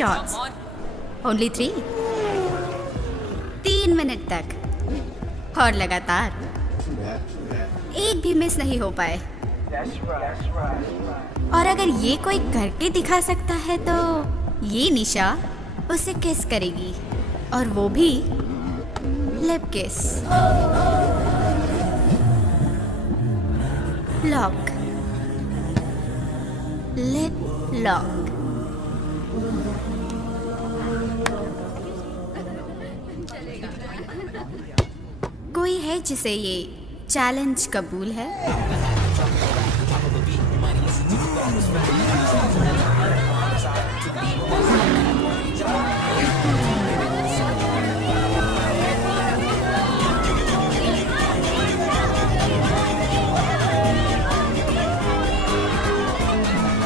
Shots, only 3, 3 minute तक, और लगातार, एक भी मिस नहीं हो पाए। और अगर ये कोई करके दिखा सकता है तो ये निशा उसे किस करेगी, और वो भी लिप किस। Lock, lip lock. कोई है जिसे ये चैलेंज कबूल है?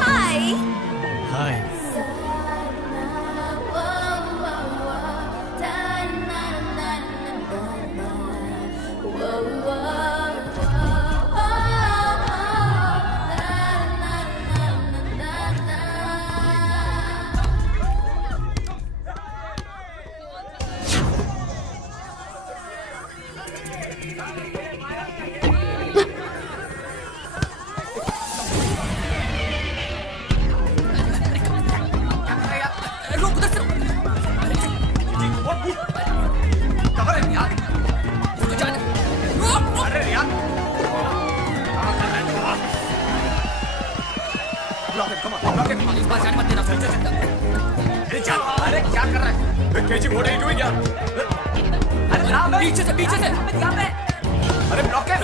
हाय। हाय। अरे क्या कर रहा है? KG what are you doing यार? अरे पीछे से अरे ब्लॉक है।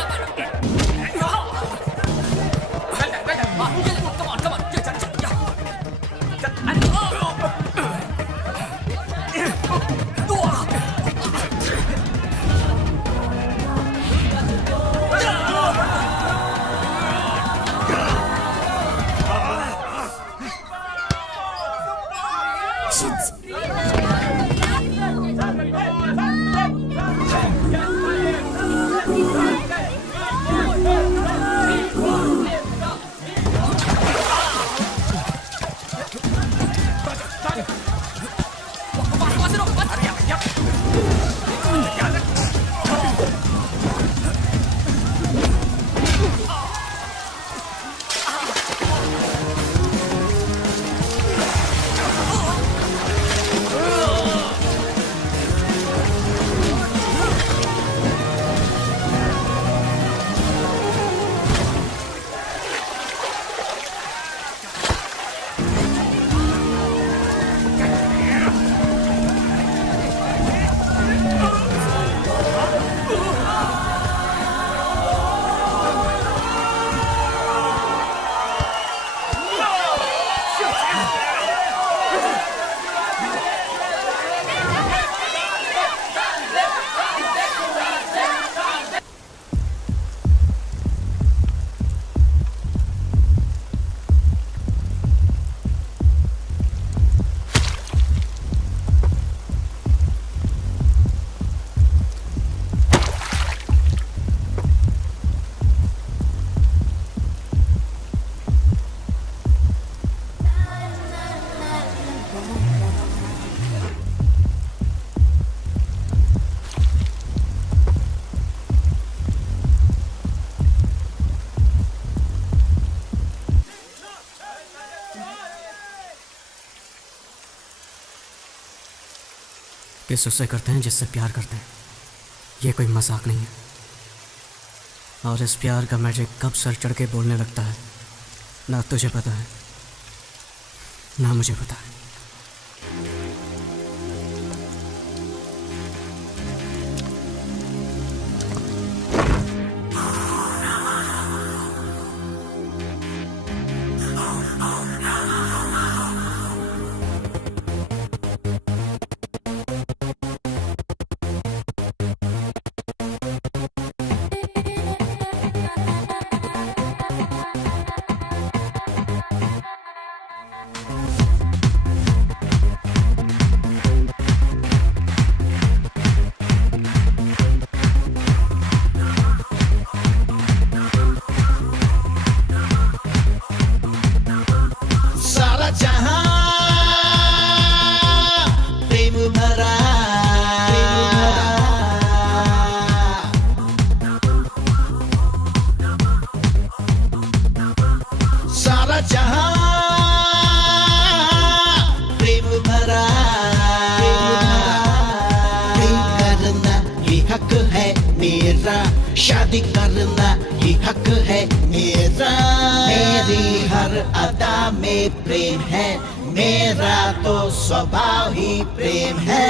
किस उससे करते हैं जिससे प्यार करते हैं। ये कोई मजाक नहीं है। और इस प्यार का मैजिक कब सर चढ़ के बोलने लगता है, ना तुझे पता है ना मुझे पता है। भरा सारा जहां प्रेम भरा प्रेम करना ये हक है मेरा शादी करना ये हक है मेरा मेरी हर अदा में प्रेम है मेरा तो स्वभाव ही प्रेम है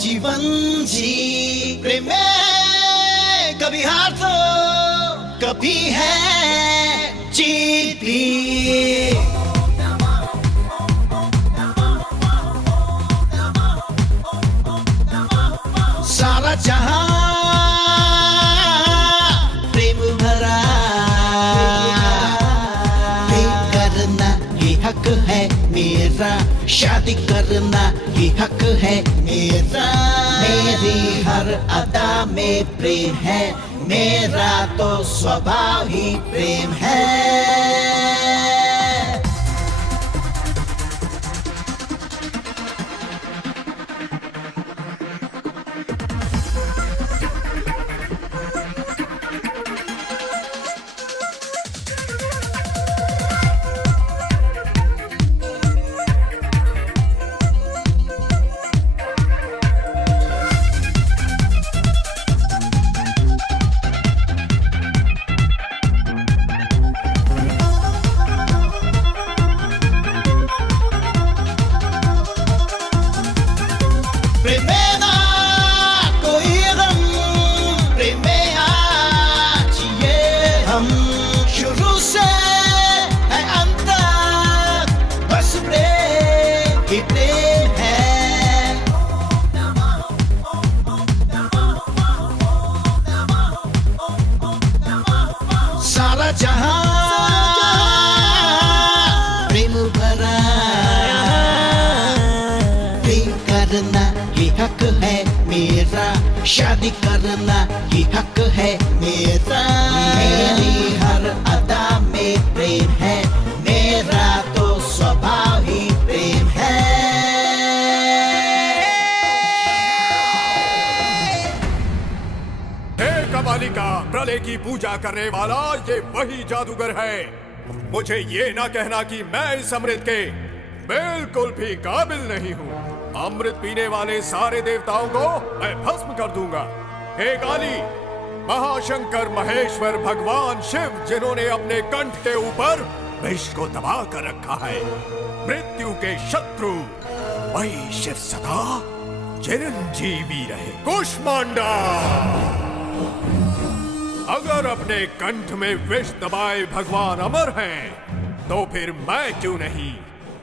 जीवन जी प्रेम में कभी हार तो कभी है जीत भी सारा जहां प्रेम भरा प्रेम करना ये हक है मेरा शादी करना ये हक है मेरा मेरी हर अदा में प्रेम है मेरा तो स्वभाव ही प्रेम है प्रेम में ना कोई गम प्रेम में आज ये हम शुरू से है अंत तक बस प्रेम ही प्रेम है सारा जहां प्रेम भरा प्रेम करना ये हक है मेरा शादी करना ये हक है मेरा मेरी हर अदा में प्रेम है मेरा तो स्वभाव ही प्रेम है हे कबालिका प्रलय की पूजा करने वाला ये वही जादूगर है मुझे ये ना कहना कि मैं इस अमृत के बिल्कुल भी काबिल नहीं हूँ अमृत पीने वाले सारे देवताओं को मैं भस्म कर दूंगा हे काली महाशंकर महेश्वर भगवान शिव जिन्होंने अपने कंठ के ऊपर विष को दबा कर रखा है मृत्यु के शत्रु वही शिव सदा चिरंजीवी रहे कुष्मांडा अगर अपने कंठ में विष दबाए भगवान अमर हैं तो फिर मैं क्यों नहीं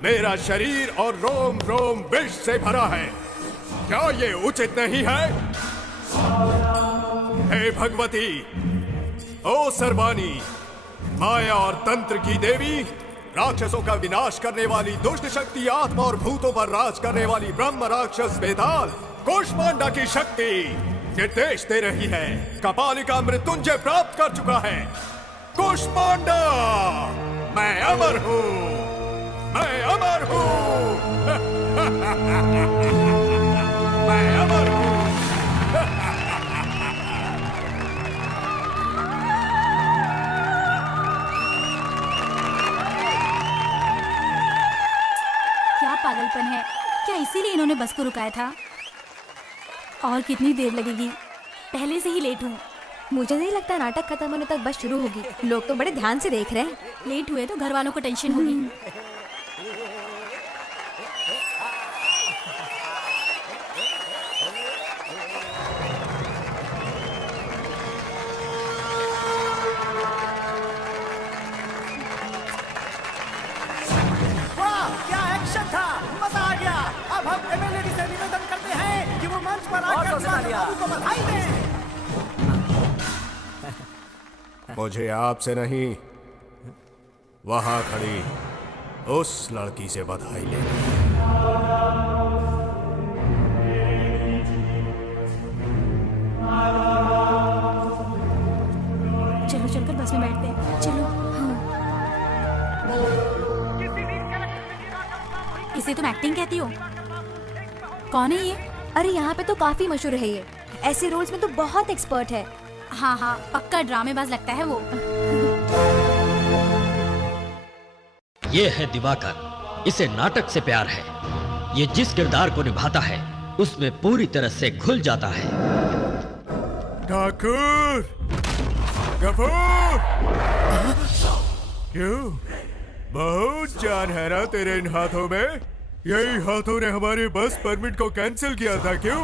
मेरा शरीर और रोम रोम विष से भरा है क्या ये उचित नहीं है हे भगवती ओ सर्वाणी माया और तंत्र की देवी राक्षसों का विनाश करने वाली दुष्ट शक्ति आत्मा और भूतों पर राज करने वाली ब्रह्म राक्षस बेताल कुष्मांडा की शक्ति निर्देश दे रही है कपालिका मृत्युंजय प्राप्त कर चुका है कुष्मांडा मैं अमर हूँ मैं अमर हूँ मैं अमर हूँ पागलपन है। क्या इसीलिए इन्होंने बस को रुकाया था? और कितनी देर लगेगी? पहले से ही लेट हूँ। मुझे नहीं लगता नाटक खत्म होने तक बस शुरू होगी। लोग तो बड़े ध्यान से देख रहे हैं। लेट हुए तो घर वालों को टेंशन होगी। क्या एक्शन था, मजा आ गया। अब हम एमएलए से निवेदन करते हैं कि वो मंच पर आकर बाबू को बधाई दें। मुझे आपसे नहीं, वहां खड़ी उस लड़की से बधाई लेनी। चलो चलकर बस में बैठते हैं। चलो। हाँ। इसे तुम एक्टिंग कहती हो? कौन है ये? अरे यहाँ पे तो काफी मशहूर है ये। ऐसे रोल्स में तो बहुत एक्सपर्ट है। हाँ हाँ, पक्का ड्रामेबाज लगता है वो। ये है दिवाकर, इसे नाटक से प्यार है। ये जिस किरदार को निभाता है उसमें पूरी तरह से घुल जाता है। ठाकुर, गफूर, क्यों? बहुत जान है ना तेरे इन हाथों में? यही हाथों ने हमारे बस परमिट को कैंसिल किया था, क्यों?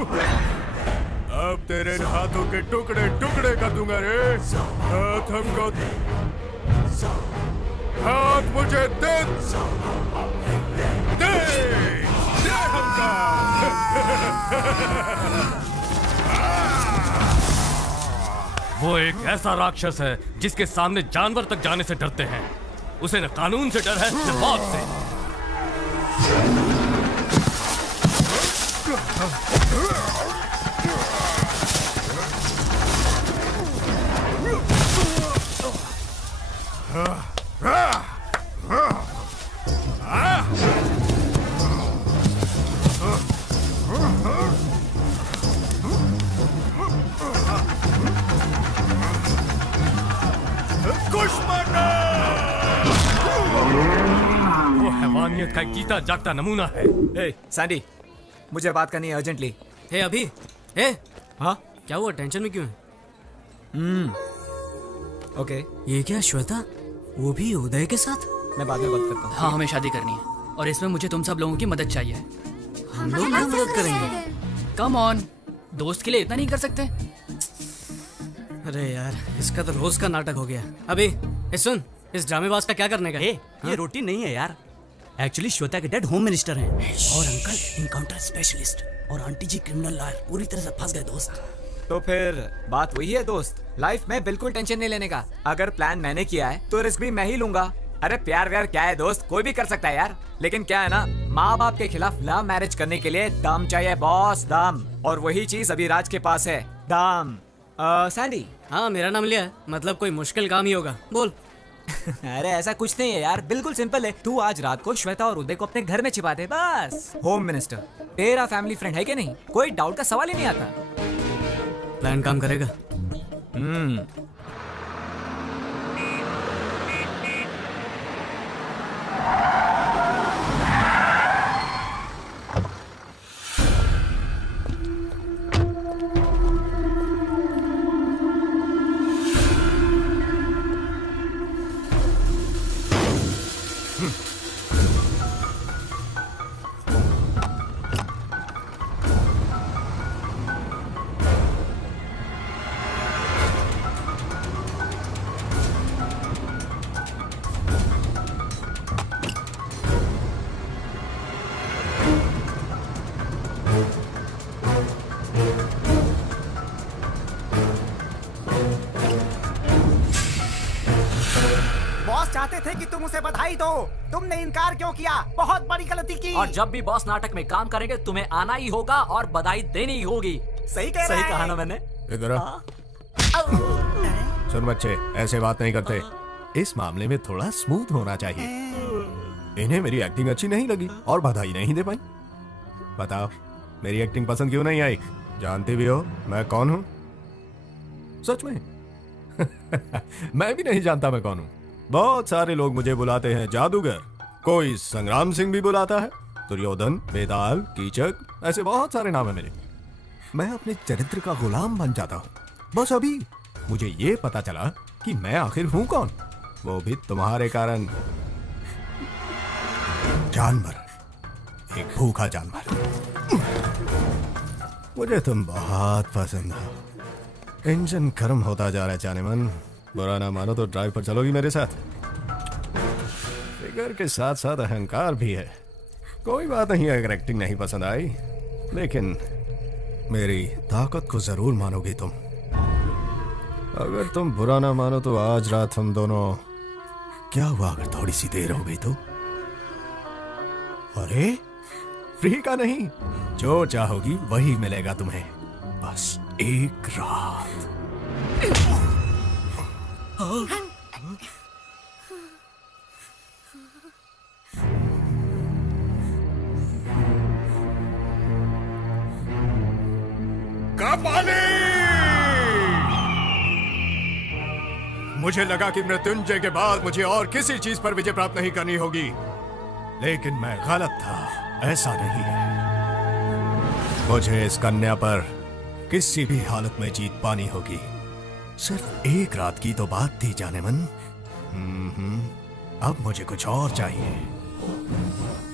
अब तेरे इन हाथों के टुकड़े टुकड़े कर दूंगा रे। हाथ हमको, हाथ मुझे दे, दे, दे हमका। वो एक ऐसा राक्षस है जिसके सामने जानवर तक जाने से डरते हैं। उसे न कानून से डर है न मौत से। वो हैवानियत का एक जीता जागता नमूना है। ए, सैंडी, मुझे बात करनी है अर्जेंटली। हे अभी, हे, हाँ, क्या हुआ? टेंशन में क्यों है? ओके, ये क्या श्वेता, वो भी उदय के साथ? मैं बाद में बात करता हूँ। हाँ, हमें शादी करनी है और इसमें मुझे तुम सब लोगों की मदद चाहिए। हम लोग क्या मदद करेंगे? कम ऑन, दोस्त के लिए इतना नहीं कर सकते? अरे यार, इसका तो रोज का नाटक हो गया। अभी सुन, इस ड्रामेबाज का क्या करने का? ये रोटी नहीं है यार। एक्चुअली श्वेता के डैड होम मिनिस्टर हैं और अंकल इनकाउंटर स्पेशलिस्ट और आंटी जी क्रिमिनल लॉयर। पूरी तरह से फंस गए दोस्त। तो फिर बात वही है दोस्त, लाइफ में बिल्कुल टेंशन नहीं लेने का। अगर प्लान मैंने किया है तो रिस्क भी मैं ही लूंगा। अरे प्यार व्यार क्या है दोस्त, कोई भी कर सकता है यार। लेकिन क्या है ना, माँ बाप के खिलाफ लव मैरिज करने के लिए दम चाहिए बॉस, दम। और वही चीज अभी राज के पास है, दम। सैंडी। हाँ, मेरा नाम लिया है, मतलब कोई मुश्किल काम ही होगा। बोल। अरे ऐसा कुछ नहीं है यार, बिल्कुल सिंपल है। तू आज रात को श्वेता और उदय को अपने घर में छिपा दे बस। होम मिनिस्टर तेरा फैमिली फ्रेंड है कि नहीं, कोई डाउट का सवाल ही नहीं आता। प्लान काम करेगा? बॉस चाहते थे कि तुम उसे बधाई दो, तुमने इनकार क्यों किया? बहुत बड़ी गलती की। और जब भी बॉस नाटक में काम करेंगे तुम्हें आना ही होगा और बधाई देनी ही होगी। सही कहा ना मैंने। इधर आ। सुन बच्चे, ऐसे बात नहीं करते। इस मामले में थोड़ा स्मूथ होना चाहिए। इन्हें मेरी एक्टिंग अच्छी नहीं लगी और बधाई नहीं दे पाई। बताओ, मेरी एक्टिंग पसंद क्यों नहीं आई? जानती भी हो मैं कौन हूं? सच में? मैं भी नहीं जानता मैं कौन हूं। बहुत सारे लोग मुझे बुलाते हैं जादूगर, कोई संग्राम सिंह भी बुलाता है, दुर्योधन, बेताल, कीचक, ऐसे बहुत सारे नाम है मेरे। मैं अपने चरित्र का गुलाम बन जाता हूँ। बस अभी मुझे ये पता चला कि मैं आखिर हूँ कौन, वो भी तुम्हारे कारण। जानवर, एक भूखा जानवर। मुझे तुम बहुत पसंद हो। इंजन गर्म होता जा रहा है जाने मन। बुरा ना मानो तो ड्राइव पर चलोगी मेरे साथ? फिगर के साथ साथ अहंकार भी है। कोई बात नहीं अगर एक्टिंग नहीं पसंद आई, लेकिन मेरी ताकत को जरूर मानोगी तुम। अगर तुम बुरा ना मानो तो आज रात हम दोनों, क्या हुआ अगर थोड़ी सी देर हो गई तो? अरे फ्री का नहीं, जो चाहोगी वही मिलेगा तुम्हें, बस एक रात। कपाली! मुझे लगा कि मृत्युंजय के बाद मुझे और किसी चीज पर विजय प्राप्त नहीं करनी होगी, लेकिन मैं गलत था। ऐसा नहीं है। मुझे इस कन्या पर किसी भी हालत में जीत पानी होगी। सिर्फ एक रात की तो बात थी जाने मन। अब मुझे कुछ और चाहिए।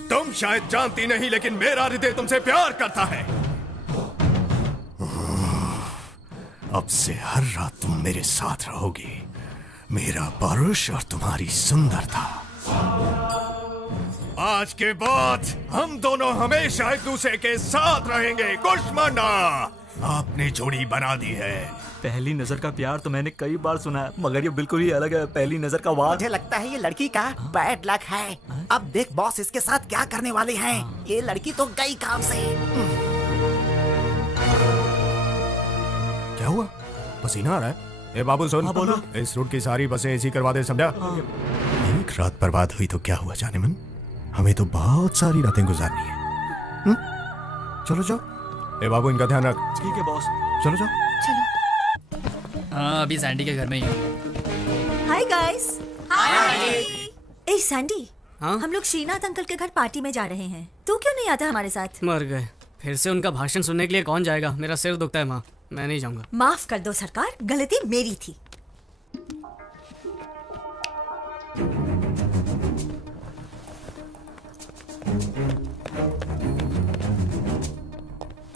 तुम शायद जानती नहीं, लेकिन मेरा हृदय तुमसे प्यार करता है। अब से हर रात तुम मेरे साथ रहोगी, मेरा परुष और तुम्हारी सुंदरता। आज के बाद हम दोनों हमेशा एक दूसरे के साथ रहेंगे। कुष्मांडा, आपने जोड़ी बना दी है। पहली नजर का प्यार तो मैंने कई बार सुना है, मगर ये बिल्कुल ही अलग है। पहली नजर का वार। मुझे लगता है ये लड़की का बैड लक है। अब देख बॉस इसके साथ क्या करने वाले हैं। ये लड़की तो गई काम से। क्या हुआ? पसीना आ रहा है? ए बाबू सुन, बोलो। इस रूट की सारी बसें एसी करवा दे, समझा? एक रात बर्बाद हुई तो क्या हुआ जाने मन, हमें तो बहुत सारी रातें गुजारनी है। चलो जाओ। ए बाबू इनका ध्यान रख। ठीक है बॉस। चलो जाओ। हाँ अभी सैंडी के घर में ही हूँ। Hi guys. हाय। ए सैंडी, हाँ? हम लोग श्रीनाथ अंकल के घर पार्टी में जा रहे हैं। तू क्यों नहीं आता हमारे साथ? मर गए। फिर से उनका भाषण सुनने के लिए कौन जाएगा? मेरा सिर दुखता है माँ, मैं नहीं जाऊंगा। माफ कर दो सरकार, गलती मेरी थी।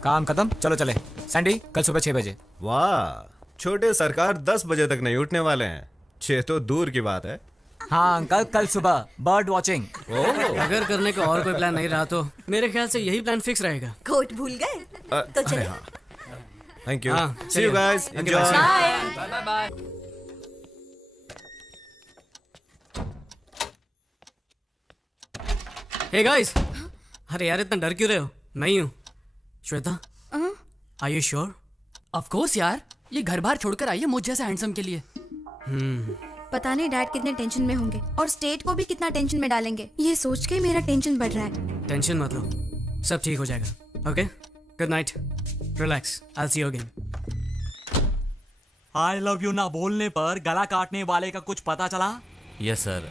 काम खत्म, चलो चले। सैंडी, कल सुबह 6 बजे। वाह, छोटे सरकार 10 बजे तक नहीं उठने वाले हैं। 6 तो दूर की बात है। हाँ अंकल, कल सुबह बर्ड वॉचिंग। अगर करने का और कोई प्लान नहीं रहा तो मेरे ख्याल से यही प्लान फिक्स रहेगा। कोट भूल गए तो चले। Thank you. हाँ, see you guys, enjoy. Bye bye. Hey guys, अरे यार इतना डर क्यों रहे हो? मैं ही हूँ, Shweta. Are you sure? Of course यार, ये घर बार छोड़कर आई है मुझ जैसे हैंडसम के लिए। पता नहीं डैड कितने टेंशन में होंगे और स्टेट को भी कितना टेंशन में डालेंगे। ये सोच के मेरा टेंशन बढ़ रहा है। टेंशन मत लो, सब ठीक हो जाएगा। Okay, good night, relax, I will see you again. I love you ना बोलने पर गला काटने वाले का कुछ पता चला? यस सर,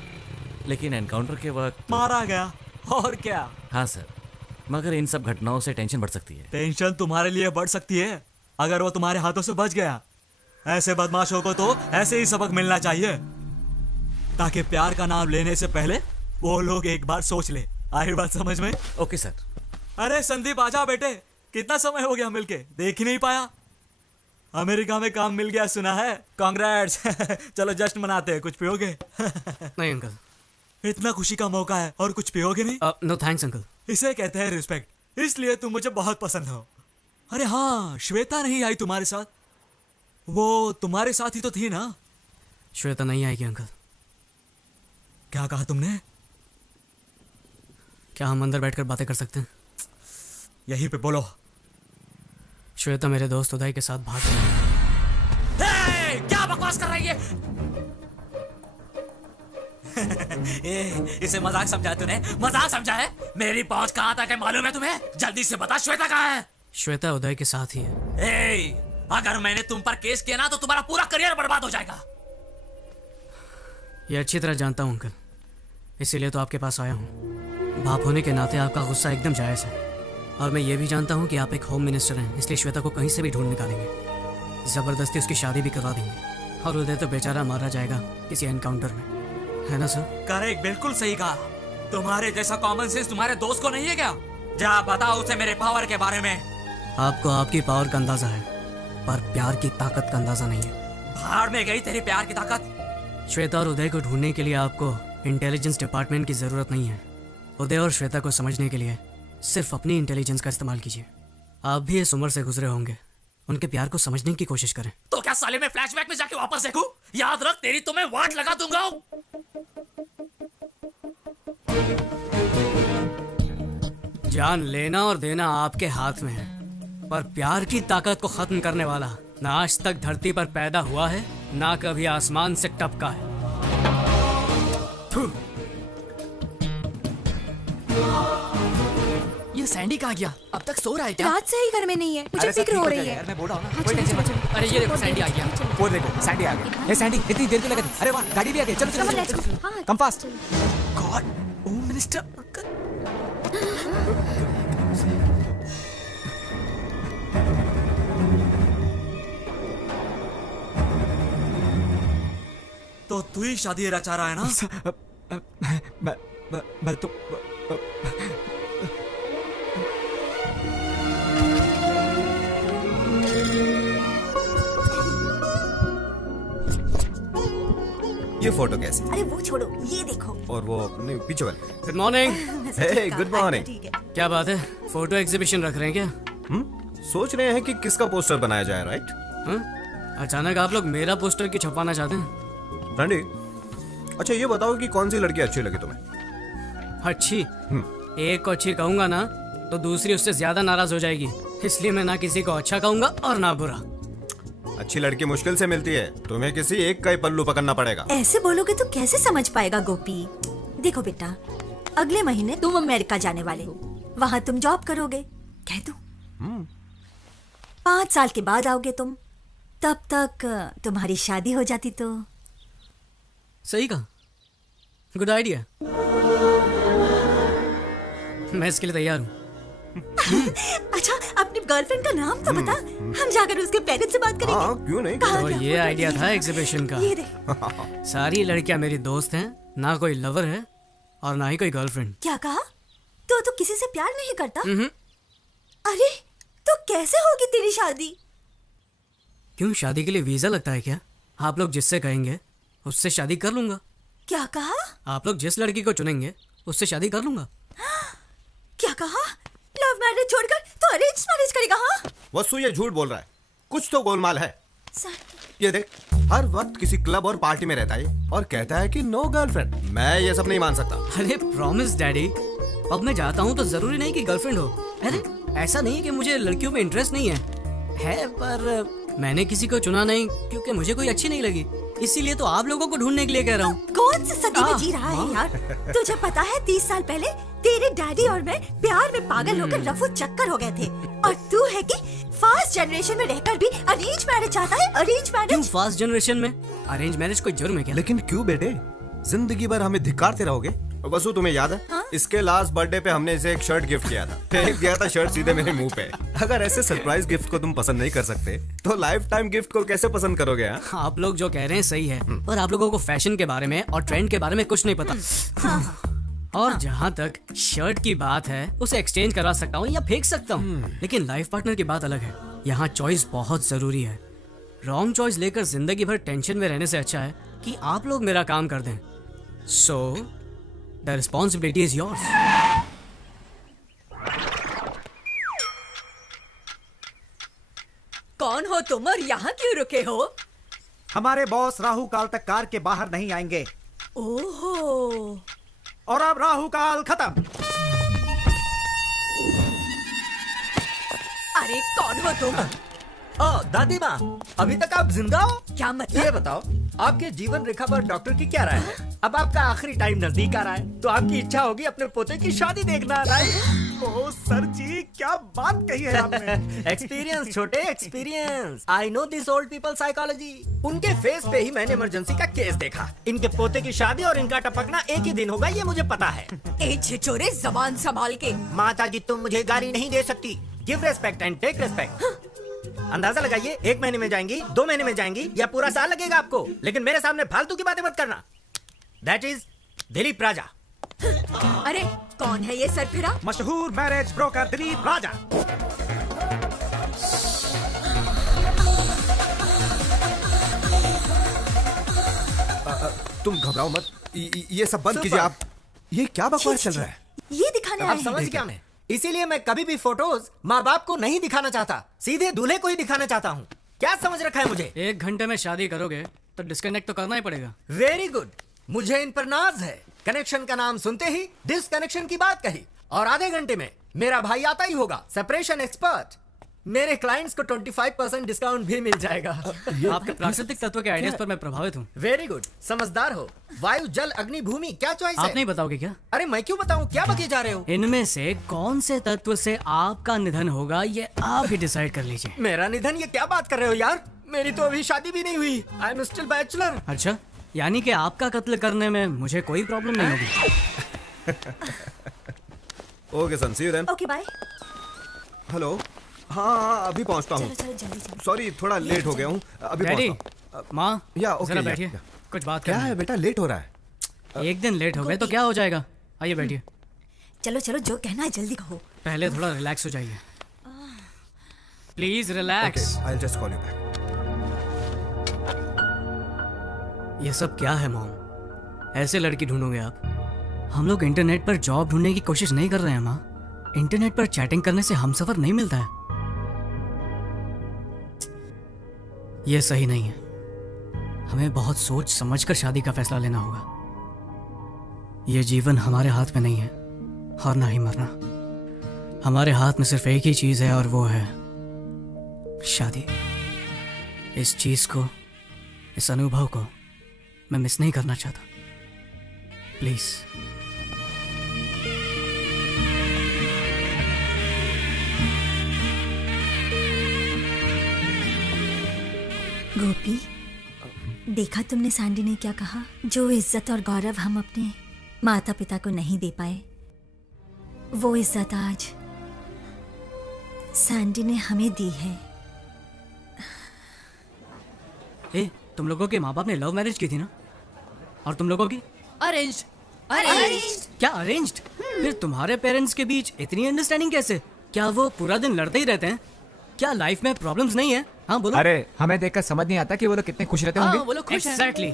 लेकिन एनकाउंटर के वक्त मारा गया। और क्या? हाँ सर, मगर इन सब घटनाओं से टेंशन बढ़ सकती है। टेंशन तुम्हारे लिए बढ़ सकती है अगर वो तुम्हारे हाथों से बच गया। ऐसे बदमाशों को तो ऐसे ही सबक मिलना चाहिए, ताकि प्यार का नाम लेने से पहले वो लोग एक बार सोच ले। आई बात समझ में? Okay sir. अरे संदीप आजा बेटे, कितना समय हो गया मिलके, देख ही नहीं पाया। अमेरिका में काम मिल गया सुना है, कांग्रेट्स। चलो जश्न मनाते हैं, कुछ पियोगे? नहीं अंकल। इतना खुशी का मौका है और कुछ पियोगे नहीं? No thanks uncle. इसे कहते हैं रिस्पेक्ट, इसलिए तुम मुझे बहुत पसंद हो। अरे हाँ, श्वेता नहीं आई तुम्हारे साथ? वो तुम्हारे साथ ही तो थी ना? श्वेता नहीं आएगी अंकल। क्या कहा तुमने? क्या हम अंदर बैठकर बातें कर सकते हैं? यहीं पे बोलो। श्वेता मेरे दोस्त उदय के साथ भाग गई। क्या बकवास कर रही है? इसे मजाक समझा तूने? मजाक समझा है? मेरी पहुंच कहां तक है मालूम है तुम्हें? जल्दी से बता, श्वेता कहां है? श्वेता उदय के साथ ही है। अगर मैंने तुम पर केस किया ना तो तुम्हारा पूरा करियर बर्बाद हो जाएगा। ये अच्छी तरह जानता हूं अंकल, इसीलिए तो आपके पास आया हूं। बाप होने के नाते आपका गुस्सा एकदम जायज़ है, और मैं ये भी जानता हूँ कि आप एक होम मिनिस्टर हैं, इसलिए श्वेता को कहीं से भी ढूंढ निकालेंगे, ज़बरदस्ती उसकी शादी भी करवा देंगे, और उदय तो बेचारा मारा जाएगा किसी एनकाउंटर में, है ना सर? करेक्ट, बिल्कुल सही कहा। तुम्हारे जैसा कॉमन सेंस तुम्हारे दोस्त को नहीं है क्या? जा बताओ उसे मेरे पावर के बारे में। आपको आपकी पावर का अंदाजा है, पर प्यार की ताकत का अंदाजा नहीं है। भाड़ में गई तेरी प्यार की ताकत। श्वेता और उदय को ढूंढने के लिए आपको इंटेलिजेंस डिपार्टमेंट की जरूरत नहीं है। उदय और श्वेता को समझने के लिए सिर्फ अपनी इंटेलिजेंस का इस्तेमाल कीजिए। आप भी इस उम्र से गुजरे होंगे, उनके प्यार को समझने की कोशिश करें। तो क्या साले में फ्लैशबैक में जाके वापस देखूं? याद रख, तेरी तो मैं वाट लगा दूंगा। जान लेना और देना आपके हाथ में है, पर प्यार की ताकत को खत्म करने वाला ना आज तक धरती पर पैदा हुआ है, ना कभी आसमान से टपका है। ये सैंडी कहाँ गया? अब तक सो रहा है क्या? रात से ही घर में नहीं है, मुझे फिक्र हो रही है। मैं बोल रहा हूं ना, कोई टेंशन मत। अरे ये देखो सैंडी आ गया। वो देखो सैंडी आ गया। ये सैंडी इतनी देर क्यों लगी? अरे वाह, गाड़ी भी आ गई। चलो चलो चलो, come fast. God, home minister. तो तू ही शादी रचा रहा है ना? मैं तो ये फोटो कैसी? अरे वो छोड़ो, ये देखो। और वो नहीं, पीछे वाले। Good morning. Hey, good morning. क्या बात है, फोटो एग्जीबिशन रख रहे हैं क्या? सोच रहे हैं कि किसका पोस्टर बनाया जाए, राइट? अचानक आप लोग मेरा पोस्टर क्यों छपवाना चाहते हैं? रंडी, अच्छा ये बताओ कि कौन सी लड़की अच्छी लगी तुम्हें? अच्छी? एक को अच्छी कहूंगा ना तो दूसरी उससे ज्यादा नाराज हो जाएगी, इसलिए मैं ना किसी को अच्छा कहूंगा और ना बुरा। अच्छी लड़की मुश्किल से मिलती है, तुम्हें किसी एक का ही पल्लू पकड़ना पड़ेगा। ऐसे बोलोगे तो कैसे समझ पाएगा गोपी? देखो बेटा, अगले महीने तुम अमेरिका जाने वाले हो, वहाँ तुम जॉब करोगे, कह दो 5 साल के बाद आओगे तुम, तब तक तुम्हारी शादी हो जाती तो। सही कहा, गुड आइडिया, मैं इसके लिए तैयार हूँ। अच्छा, अपनी गर्लफ्रेंड का नाम तो बता, हम जाकर उसके पेरेंट्स से बात करेंगे। हाँ, क्यों नहीं? तो ये आइडिया था एग्जीबिशन का। ये देख। सारी लड़कियां मेरी दोस्त हैं, ना कोई लवर है और ना ही कोई गर्लफ्रेंड। क्या कहा? तो किसी से प्यार नहीं करता? अरे तो कैसे होगी तेरी शादी? क्यों, शादी के लिए वीजा लगता है क्या? आप लोग जिससे कहेंगे उससे शादी कर लूंगा। क्या कहा? आप लोग जिस लड़की को चुनेंगे उससे शादी कर लूंगा। क्या कहा? लव मैरिज छोड़कर तो अरेंज मैरिज करेगा? हाँ, वसु ये झूठ बोल रहा है, कुछ तो गोलमाल है। ये देख, हर वक्त किसी क्लब और पार्टी में रहता है और कहता है कि नो गर्लफ्रेंड। मैं ये सब नहीं मान सकता। अरे प्रॉमिस डैडी, अब मैं जाता हूँ तो जरूरी नहीं कि गर्लफ्रेंड हो। अरे ऐसा नहीं है कि मुझे लड़कियों में इंटरेस्ट नहीं है, पर मैंने किसी को चुना नहीं क्योंकि मुझे कोई अच्छी नहीं लगी, इसीलिए तो आप लोगों को ढूंढने के लिए कह रहा हूँ। कौन सी सदी में जी रहा है यार? तुझे पता है 30 साल पहले तेरे डैडी और मैं प्यार में पागल होकर रफू चक्कर हो गए थे, और तू है कि फास्ट जनरेशन में रहकर भी अरेंज मैरिज चाहता है। Arrange marriage? क्यों फास्ट जनरेशन में अरेंज मैरिज कोई जुर्म है क्या? लेकिन क्यों बेटे, जिंदगी भर हमें धिक्कारते रहोगे? वसु तुम्हें याद है? हाँ? इसके लास्ट बर्थडे पे हमने इसे एक शर्ट गिफ्ट किया था, फेंक दिया था शर्ट सीधे मेरे मुंह पे। अगर ऐसे सरप्राइज गिफ्ट को तुम पसंद नहीं कर सकते तो लाइफ टाइम गिफ्ट को कैसे पसंद करोगे? आप लोग जो कह रहे हैं सही है, पर आप लोगों को फैशन के बारे में और ट्रेंड के बारे में कुछ नहीं पता। और जहाँ तक शर्ट की बात है, उसे एक्सचेंज करवा सकता हूँ या फेंक सकता हूँ, लेकिन लाइफ पार्टनर की बात अलग है। यहाँ चॉइस बहुत जरूरी है। रॉन्ग चॉइस लेकर जिंदगी भर टेंशन में रहने से अच्छा है कि आप लोग मेरा काम कर दें। So the responsibility is yours. कौन हो तुम और यहाँ क्यों रुके हो? हमारे बॉस राहु काल तक कार के बाहर नहीं आएंगे। ओहो, और अब राहु काल खत्म। अरे कौन हो तुम? ओ दादी माँ, अभी तक आप जिंदा हो? क्या मतलब? ये बताओ, आपके जीवन रेखा पर डॉक्टर की क्या राय है? अब आपका आखिरी टाइम नजदीक आ रहा है, तो आपकी इच्छा होगी अपने पोते की शादी देखना, राइट? ओह सर जी, क्या बात कही है आपने। एक्सपीरियंस छोटे, experience. I know this old people psychology. उनके फेस पे ही मैंने इमरजेंसी का केस देखा। इनके पोते की शादी और इनका टपकना एक ही दिन होगा, ये मुझे पता है। ए छिछोरे, जबान संभाल के। माता जी, तुम मुझे गाली नहीं दे सकती। Give respect and take respect. अंदाजा लगाइए, 1 महीने में जाएंगी, 2 महीने में जाएंगी, या पूरा साल लगेगा आपको। लेकिन मेरे सामने फालतू की बातें मत करना। दैट इज दिलीप राजा। अरे कौन है ये सरफिरा? मशहूर मैरिज ब्रोकर दिलीप राजा। तुम घबराओ मत, ये सब बंद कीजिए आप। ये क्या बकवास चल रहा है? ये दिखाने आप आए समझ हैं। गया मैं। इसीलिए मैं कभी भी फोटोज माँ बाप को नहीं दिखाना चाहता, सीधे दूल्हे को ही दिखाना चाहता हूँ। क्या समझ रखा है मुझे? 1 घंटे में शादी करोगे तो डिस्कनेक्ट तो करना ही पड़ेगा। वेरी गुड, मुझे इन पर नाज है। कनेक्शन का नाम सुनते ही डिसकनेक्शन की बात कही, और आधे घंटे में मेरा भाई आता ही होगा, सेपरेशन एक्सपर्ट। मेरे क्लाइंट्स को 25% डिस्काउंट भी मिल जाएगा। आपके प्राकृतिक तत्व के आइडियाज पर मैं प्रभावित हूँ। वेरी गुड, समझदार हो। वायु, जल, अग्नि, भूमि, क्या चॉइस है? आप नहीं बताओगे क्या? अरे मैं क्यों बताऊं, क्या बके जा रहे हो? इनमें से कौन से तत्व से आपका निधन होगा ये आप ही डिसाइड कर लीजिए। मेरा निधन? ये क्या बात कर रहे हो यार, मेरी तो अभी शादी भी नहीं हुई। I am still bachelor. अच्छा, यानी कि आपका कत्ल करने में मुझे कोई प्रॉब्लम नहीं होगी। Okay son, see you then. Okay bye. Hello. हाँ, अभी पहुंचता हूँ। चलो जल्दी। सॉरी, थोड़ा लेट हो गया हूँ, अभी डैडी, पहुंचता हूँ। माँ, या ओके, जरा या, बैठिए, या। कुछ बात क्या करनी है बेटा, लेट हो रहा है। 1 दिन लेट हो गए तो क्या हो जाएगा? आइए बैठिए। चलो चलो, जो कहना है जल्दी कहो। पहले थोड़ा रिलैक्स हो जाइए, please relax. I will just call you back. ये सब क्या है मॉम? ऐसे लड़की ढूंढोगे आप? हम लोग इंटरनेट पर जॉब ढूंढने की कोशिश नहीं कर रहे हैं माँ। इंटरनेट पर चैटिंग करने से हमसफर नहीं मिलता है। ये सही नहीं है। हमें बहुत सोच समझकर शादी का फैसला लेना होगा। ये जीवन हमारे हाथ में नहीं है, और ना ही मरना। हमारे हाथ में सिर्फ एक ही चीज है, और वो है शादी। इस चीज को, इस अनुभव को मैं मिस नहीं करना चाहता। प्लीज। गोपी, देखा तुमने सैंडी ने क्या कहा? जो इज्जत और गौरव हम अपने माता पिता को नहीं दे पाए, वो इज्जत आज सैंडी ने हमें दी है। ए, तुम लोगों के माँ बाप ने लव मैरिज की थी ना? और तुम लोगों की अरेंज्ड। क्या अरेंज्ड? फिर तुम्हारे पेरेंट्स के बीच इतनी अंडरस्टैंडिंग कैसे? क्या वो पूरा दिन लड़ते ही रहते हैं? क्या लाइफ में प्रॉब्लम्स नहीं है? हाँ बोलो। अरे हमें देखकर समझ नहीं आता कि वो लोग कितने खुश रहते होंगे। वो लोग खुश हैं। Exactly.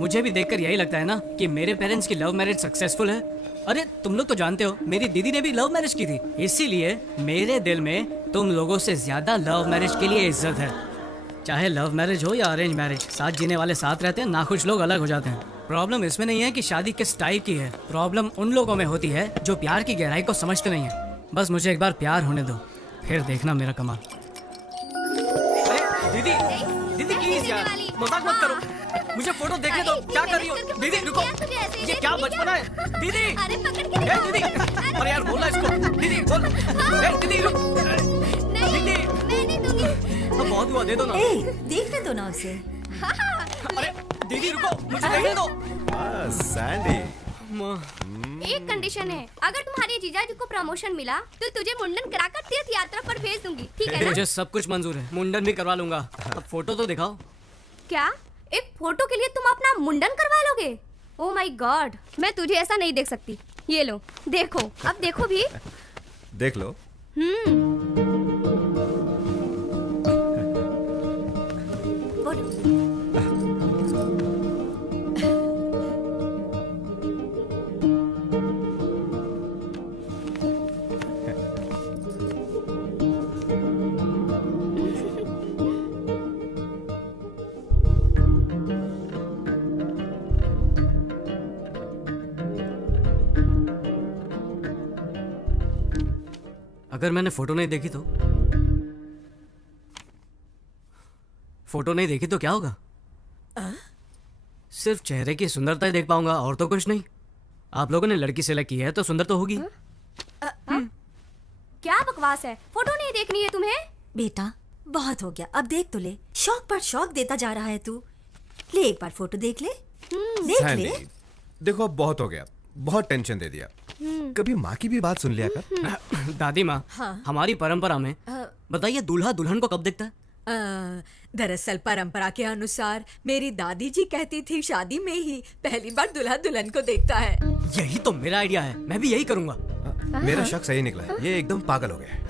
मुझे भी देखकर यही लगता है ना कि मेरे पेरेंट्स की लव मैरिज सक्सेसफुल है। अरे तुम लोग तो जानते हो मेरी दीदी ने भी लव मैरिज की थी, इसीलिए मेरे दिल में तुम लोगों से ज्यादा लव मैरिज के लिए इज्जत है। चाहे लव मैरिज हो या अरेंज मैरिज, साथ जीने वाले साथ रहते हैं, नाखुश लोग अलग हो जाते हैं। प्रॉब्लम इसमें नहीं है कि शादी किस टाइप की है, प्रॉब्लम उन लोगों में होती है जो प्यार की गहराई को समझते नहीं है। बस मुझे एक बार प्यार होने दो, फिर देखना मेरा कमाल। दीदी, दीदी प्लीज यार, मजाक मत करो, मुझे फोटो देखने दो। क्या कर रही हो दीदी? रुको, ये क्या बचपना है दीदी? ए, दीदी, अरे यार बोला इसको। दीदी बोल। ए, दीदी रुक। दीदी, अब बहुत हुआ, दे दो ना। देखने दो ना उसे। अरे दीदी रुको, मुझे देखने दो। सैंडी, एक कंडीशन है, अगर तुम्हारे जीजाजी को प्रमोशन मिला तो तुझे मुंडन कराकर तीर्थ यात्रा पर भेज दूंगी, ठीक है ना? मुझे सब कुछ मंजूर है, मुंडन भी करवा लूंगा। अब फोटो तो दिखाओ। क्या एक फोटो के लिए तुम अपना मुंडन करवा लोगे? ओह माय गॉड, मैं तुझे ऐसा नहीं देख सकती। ये लो देखो, अब देखो भी। देख लो। अगर मैंने फोटो नहीं देखी तो? फोटो नहीं देखी तो क्या होगा? सिर्फ चेहरे की सुंदरता ही देख पाऊंगा और तो कुछ नहीं। आप लोगों ने लड़की सेलेक्ट की है तो सुंदर तो होगी। क्या बकवास है, फोटो नहीं देखनी है तुम्हें? बेटा बहुत हो गया, अब देख तो ले। शौक पर शौक देता जा रहा है तू। ले एक बार फोटो देख ले, देख ले। देखो अब बहुत हो गया, बहुत टेंशन दे दिया। कभी माँ की भी बात सुन लिया कर। दादी माँ, हाँ। हमारी परंपरा में बताइए दूल्हा दुल्हन को कब देखता है? दरअसल परंपरा के अनुसार मेरी दादी जी कहती थी शादी में ही पहली बार दूल्हा दुल्हन को देखता है। यही तो मेरा आइडिया है, मैं भी यही करूंगा। मेरा शक सही निकला है, ये एकदम पागल हो गया।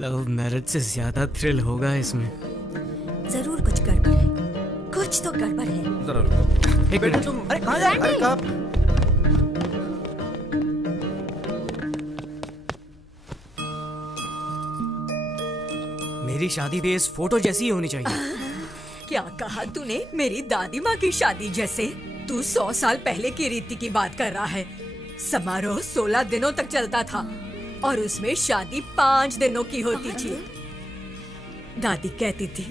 लव मैरिज से ज्यादा थ्रिल होगा इसमें। जरूर कुछ गड़बड़ है, कुछ तो गड़बड़ है। जरा रुको। एक मिनट। तुम अरे कहाँ जा रहे? अरे कहाँ? मेरी शादी भी इस फोटो जैसी ही होनी चाहिए। क्या कहा तूने? मेरी दादी माँ की शादी जैसे? तू 100 साल पहले की रीति की बात कर रहा है। समारोह 16 दिनों तक चलता था और उसमें शादी 5 दिनों की होती थी। दादी कहती थी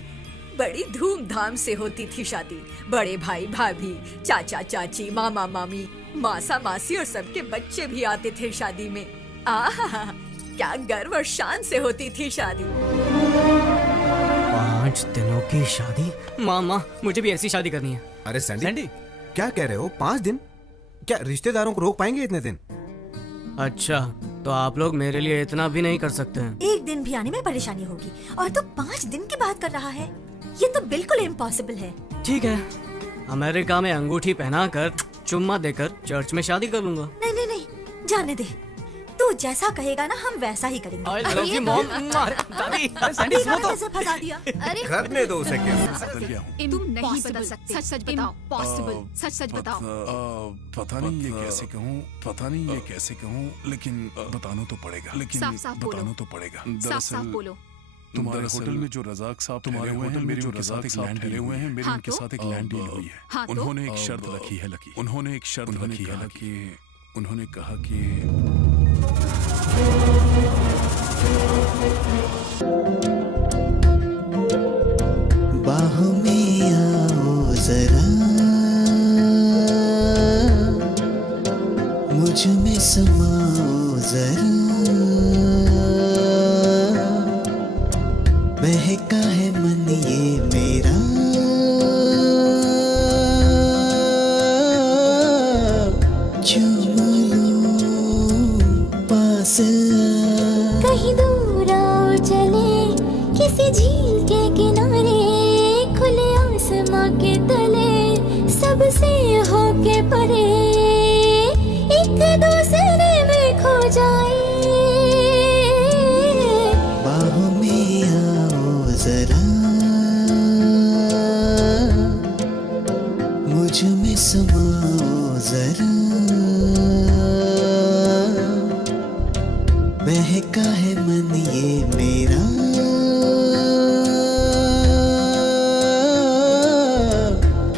बड़ी धूमधाम से होती थी शादी। बड़े भाई भाभी, चाचा चाची, मामा मामी, मासा मासी और सबके बच्चे भी आते थे शादी में। आहा, क्या गर्व और शान से होती थी शादी। 5 दिनों की शादी? मामा मुझे भी ऐसी शादी करनी है। अरे सैंडी, क्या कह रहे हो? 5 दिन? क्या रिश्तेदारों को रोक पाएंगे इतने दिन? अच्छा, तो आप लोग मेरे लिए इतना भी नहीं कर सकते हैं। एक दिन भी आने में परेशानी होगी और तू 5 दिन की बात कर रहा है। ये तो बिल्कुल इम्पॉसिबल है। ठीक है, अमेरिका में अंगूठी पहनाकर चुम्मा देकर चर्च में शादी कर लूंगा। नहीं नहीं नहीं, जाने दे। तू जैसा कहेगा ना हम वैसा ही करेंगे। I love you, mom. दादी, सैंडी सुनो तो। कैसे फंसा दिया? अरे करने दो उसे। तुम नहीं बदल सकते। सच सच बताओ। पॉसिबल। सच सच बताओ। पता नहीं ये कैसे कहूँ, पता नहीं ये कैसे कहूँ, लेकिन बताना तो पड़ेगा। लेकिन बताना तो पड़ेगा। साफ बोलो। तुम्हारे होटल में जो रज़ाक साहब तुम्हारे होटल में जो रज़ाक साहब ठहरे हुए हैं, मेरी उनके साथ एक लैंड डील हुई है। उन्होंने एक शर्त रखी है लकी। उन्होंने एक शर्त रखी है लकी। उन्होंने कहा कि बाहों में आओ जरा, मुझ में समाओ जरा, बहका है मन ये मेरा, चूम लो पास। कहीं दूर आओ चले किसी झील के किनारे, खुले आसमां के तले सबसे होके परे, एक दूसरे में खो जाए। बाहों में आओ जरा, मुझ में समाओ जरा, बहका है मन ये मेरा,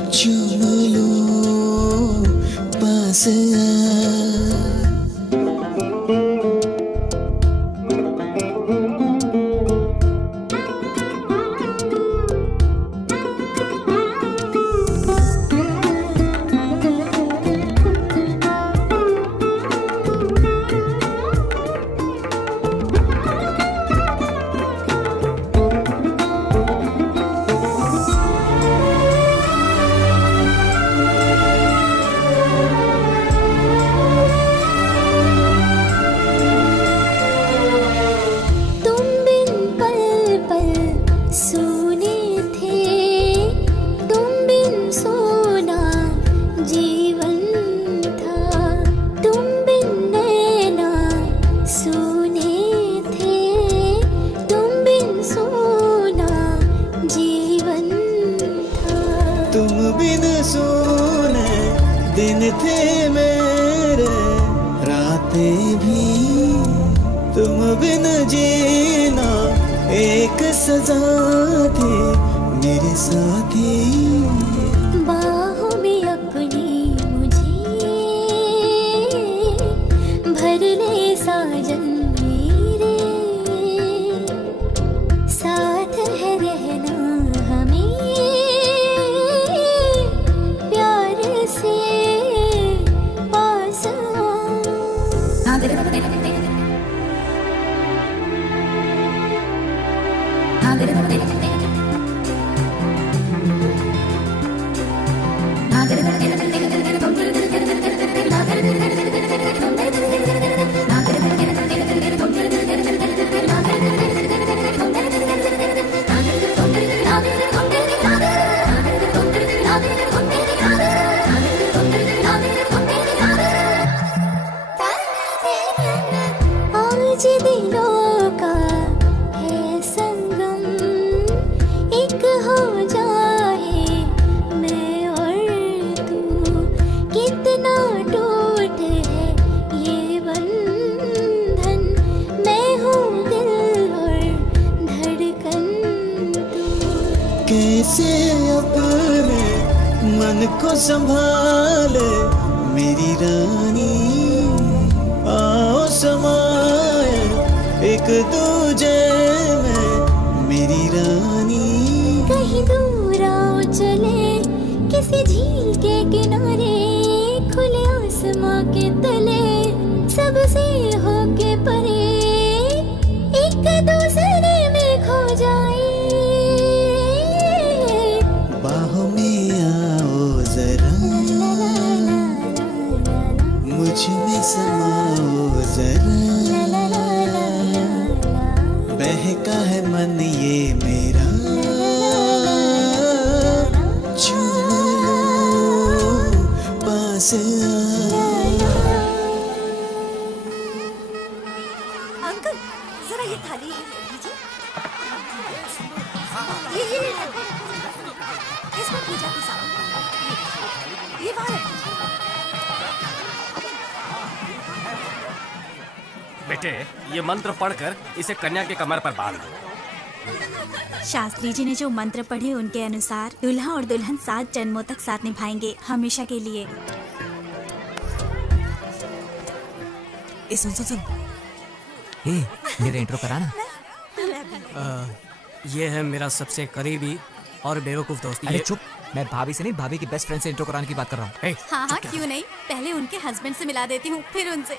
चूम लो पास। दिन थे मेरे, रातें भी तुम बिन जीना एक सजा थी मेरे साथी। बाहों में अपनी मुझे भर ले साजन मेरे, साथ है रहना हमें आज दिलों का है संगम, एक हो जाए मैं और तू, कितना टूट है ये बंधन, मैं हूँ दिल और धड़कन तू। कैसे अपने मन को संभाले मेरी रानी, आओ समाए एक दूजे में मेरी रानी। कहीं दूर आओ चले किसी झील के किनारे, खुले आसमां के तले सबसे होके परे, एक दूसरे में खो जाए। बाहों में आओ जरा, मुझ में समाओ जरा, बहका है मन ये मेरा, चूम लो पास अंकल जरा ये थाली लीजिए। ये रखो। इसमें पूजा की सामान, ये वहाँ रखिए। बेटे, ये मंत्र पढ़कर इसे कन्या के कमर पर बांध दो। शास्त्री जी ने जो मंत्र पढ़े उनके अनुसार दूल्हा और दुल्हन 7 जन्मों तक साथ निभाएंगे, हमेशा के लिए। सुन सुन सुन, मेरा इंट्रो कराना। ये है मेरा सबसे करीबी और बेवकूफ दोस्त। अरे चुप, मैं भाभी से नहीं, भाभी की बेस्ट फ्रेंड से इंट्रो कराने की बात कर रहा हूँ। हाँ हाँ, क्यों नहीं, पहले उनके हस्बैंड से मिला देती हूँ, फिर उनसे।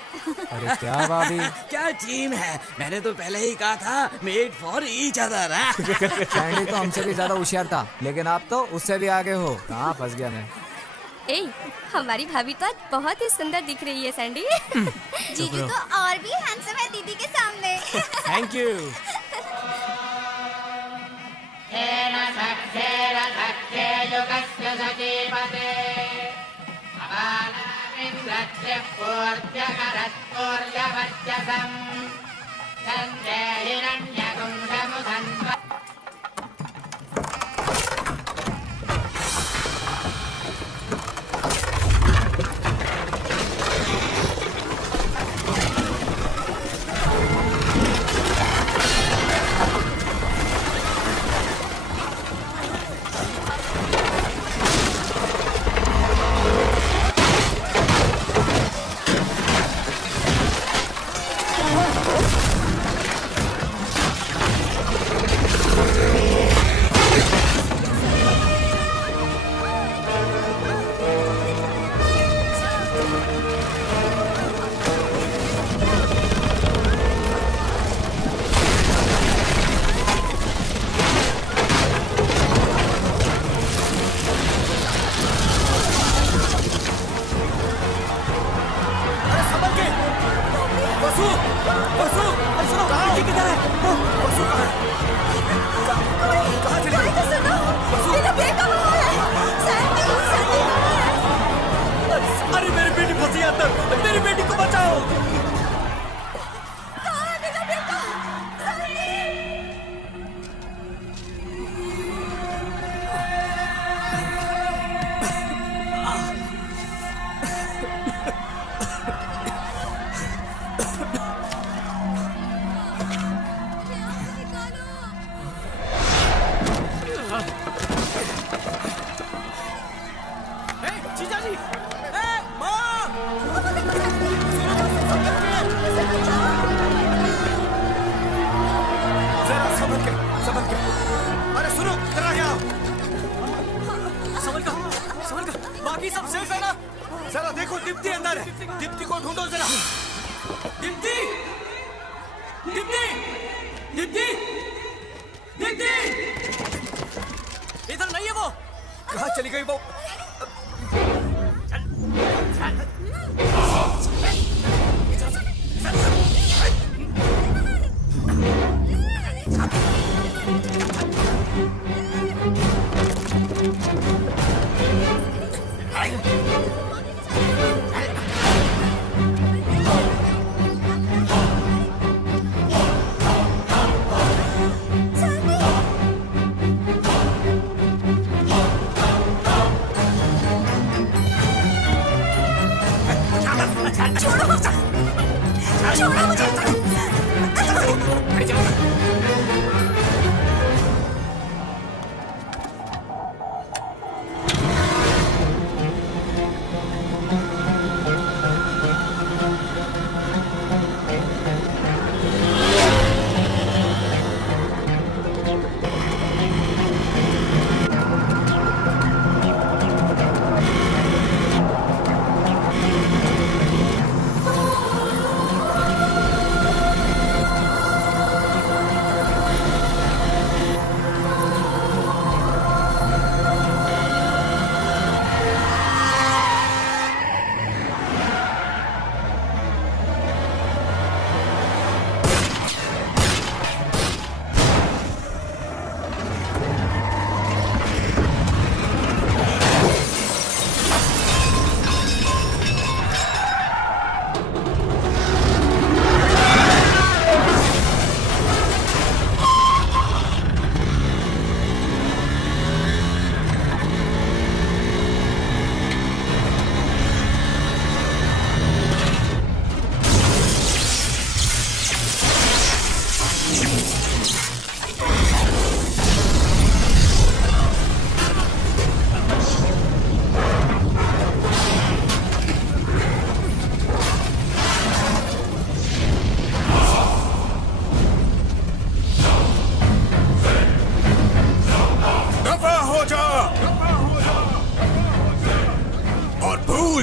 अरे क्या भाभी, क्या टीम है, मैंने तो पहले ही कहा था, made for each other. Sandy तो हमसे भी ज्यादा होशियार था, लेकिन आप तो उससे भी आगे हो। कहाँ फंस गया मैं। ए, हमारी भाभी तो आज बहुत ही सुंदर दिख रही है सैंडी। जीजू तो और भी हैंडसम है दीदी के सामने। Thank you. अरे मेरी बेटी फंसी अंदर, मेरी बेटी को बचाओ। बाकी सब सेफ है ना? जरा देखो दीप्ति अंदर है, दीप्ति को ढूंढो जरा। दीप्ति! दीप्ति! दीप्ति! दीप्ति! इधर नहीं है वो। कहाँ चली गई वो?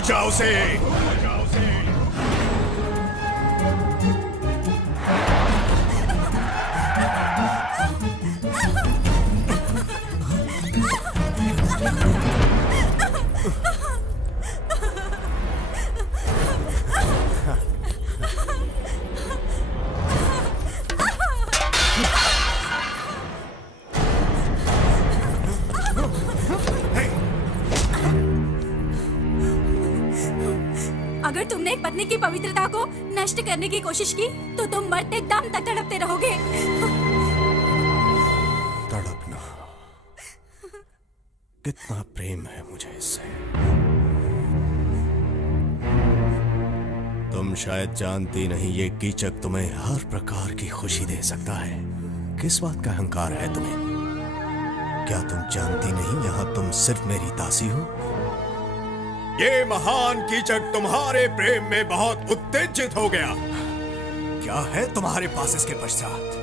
जाओ से। अगर तुमने एक पत्नी की पवित्रता को नष्ट करने की कोशिश की तो तुम मरते दम तक तड़पते रहोगे। तड़पना, कितना प्रेम है मुझे इससे। तुम शायद जानती नहीं, ये कीचक तुम्हें हर प्रकार की खुशी दे सकता है। किस बात का अहंकार है तुम्हें? क्या तुम जानती नहीं यहाँ तुम सिर्फ मेरी दासी हो? ये महान कीचक तुम्हारे प्रेम में बहुत उत्तेजित हो गया। क्या है तुम्हारे पास इसके पश्चात?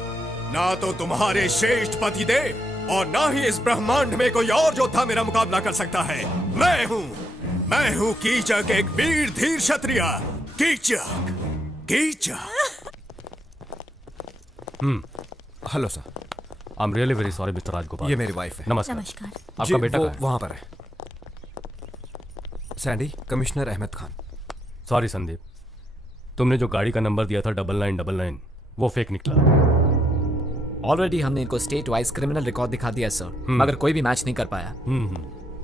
ना तो तुम्हारे श्रेष्ठ पति देव और ना ही इस ब्रह्मांड में कोई और योद्धा मेरा मुकाबला कर सकता है। मैं हूँ कीचक, एक वीर धीर क्षत्रिय। Kichaka, Kichaka. Hello sir. I am really very sorry Mister Rajgopal. ये मेरी वाइफ है। नमस्कार। नमस्कार। आपका बेटा कहाँ है? वहां पर है। Sandy, commissioner Ahmed Khan. Sorry Sandeep, तुमने जो गाड़ी का नंबर दिया था 9999 वो फेक निकला। ऑलरेडी हमने इनको स्टेट वाइज क्रिमिनल रिकॉर्ड दिखा दिया सर, मगर कोई भी मैच नहीं कर पाया।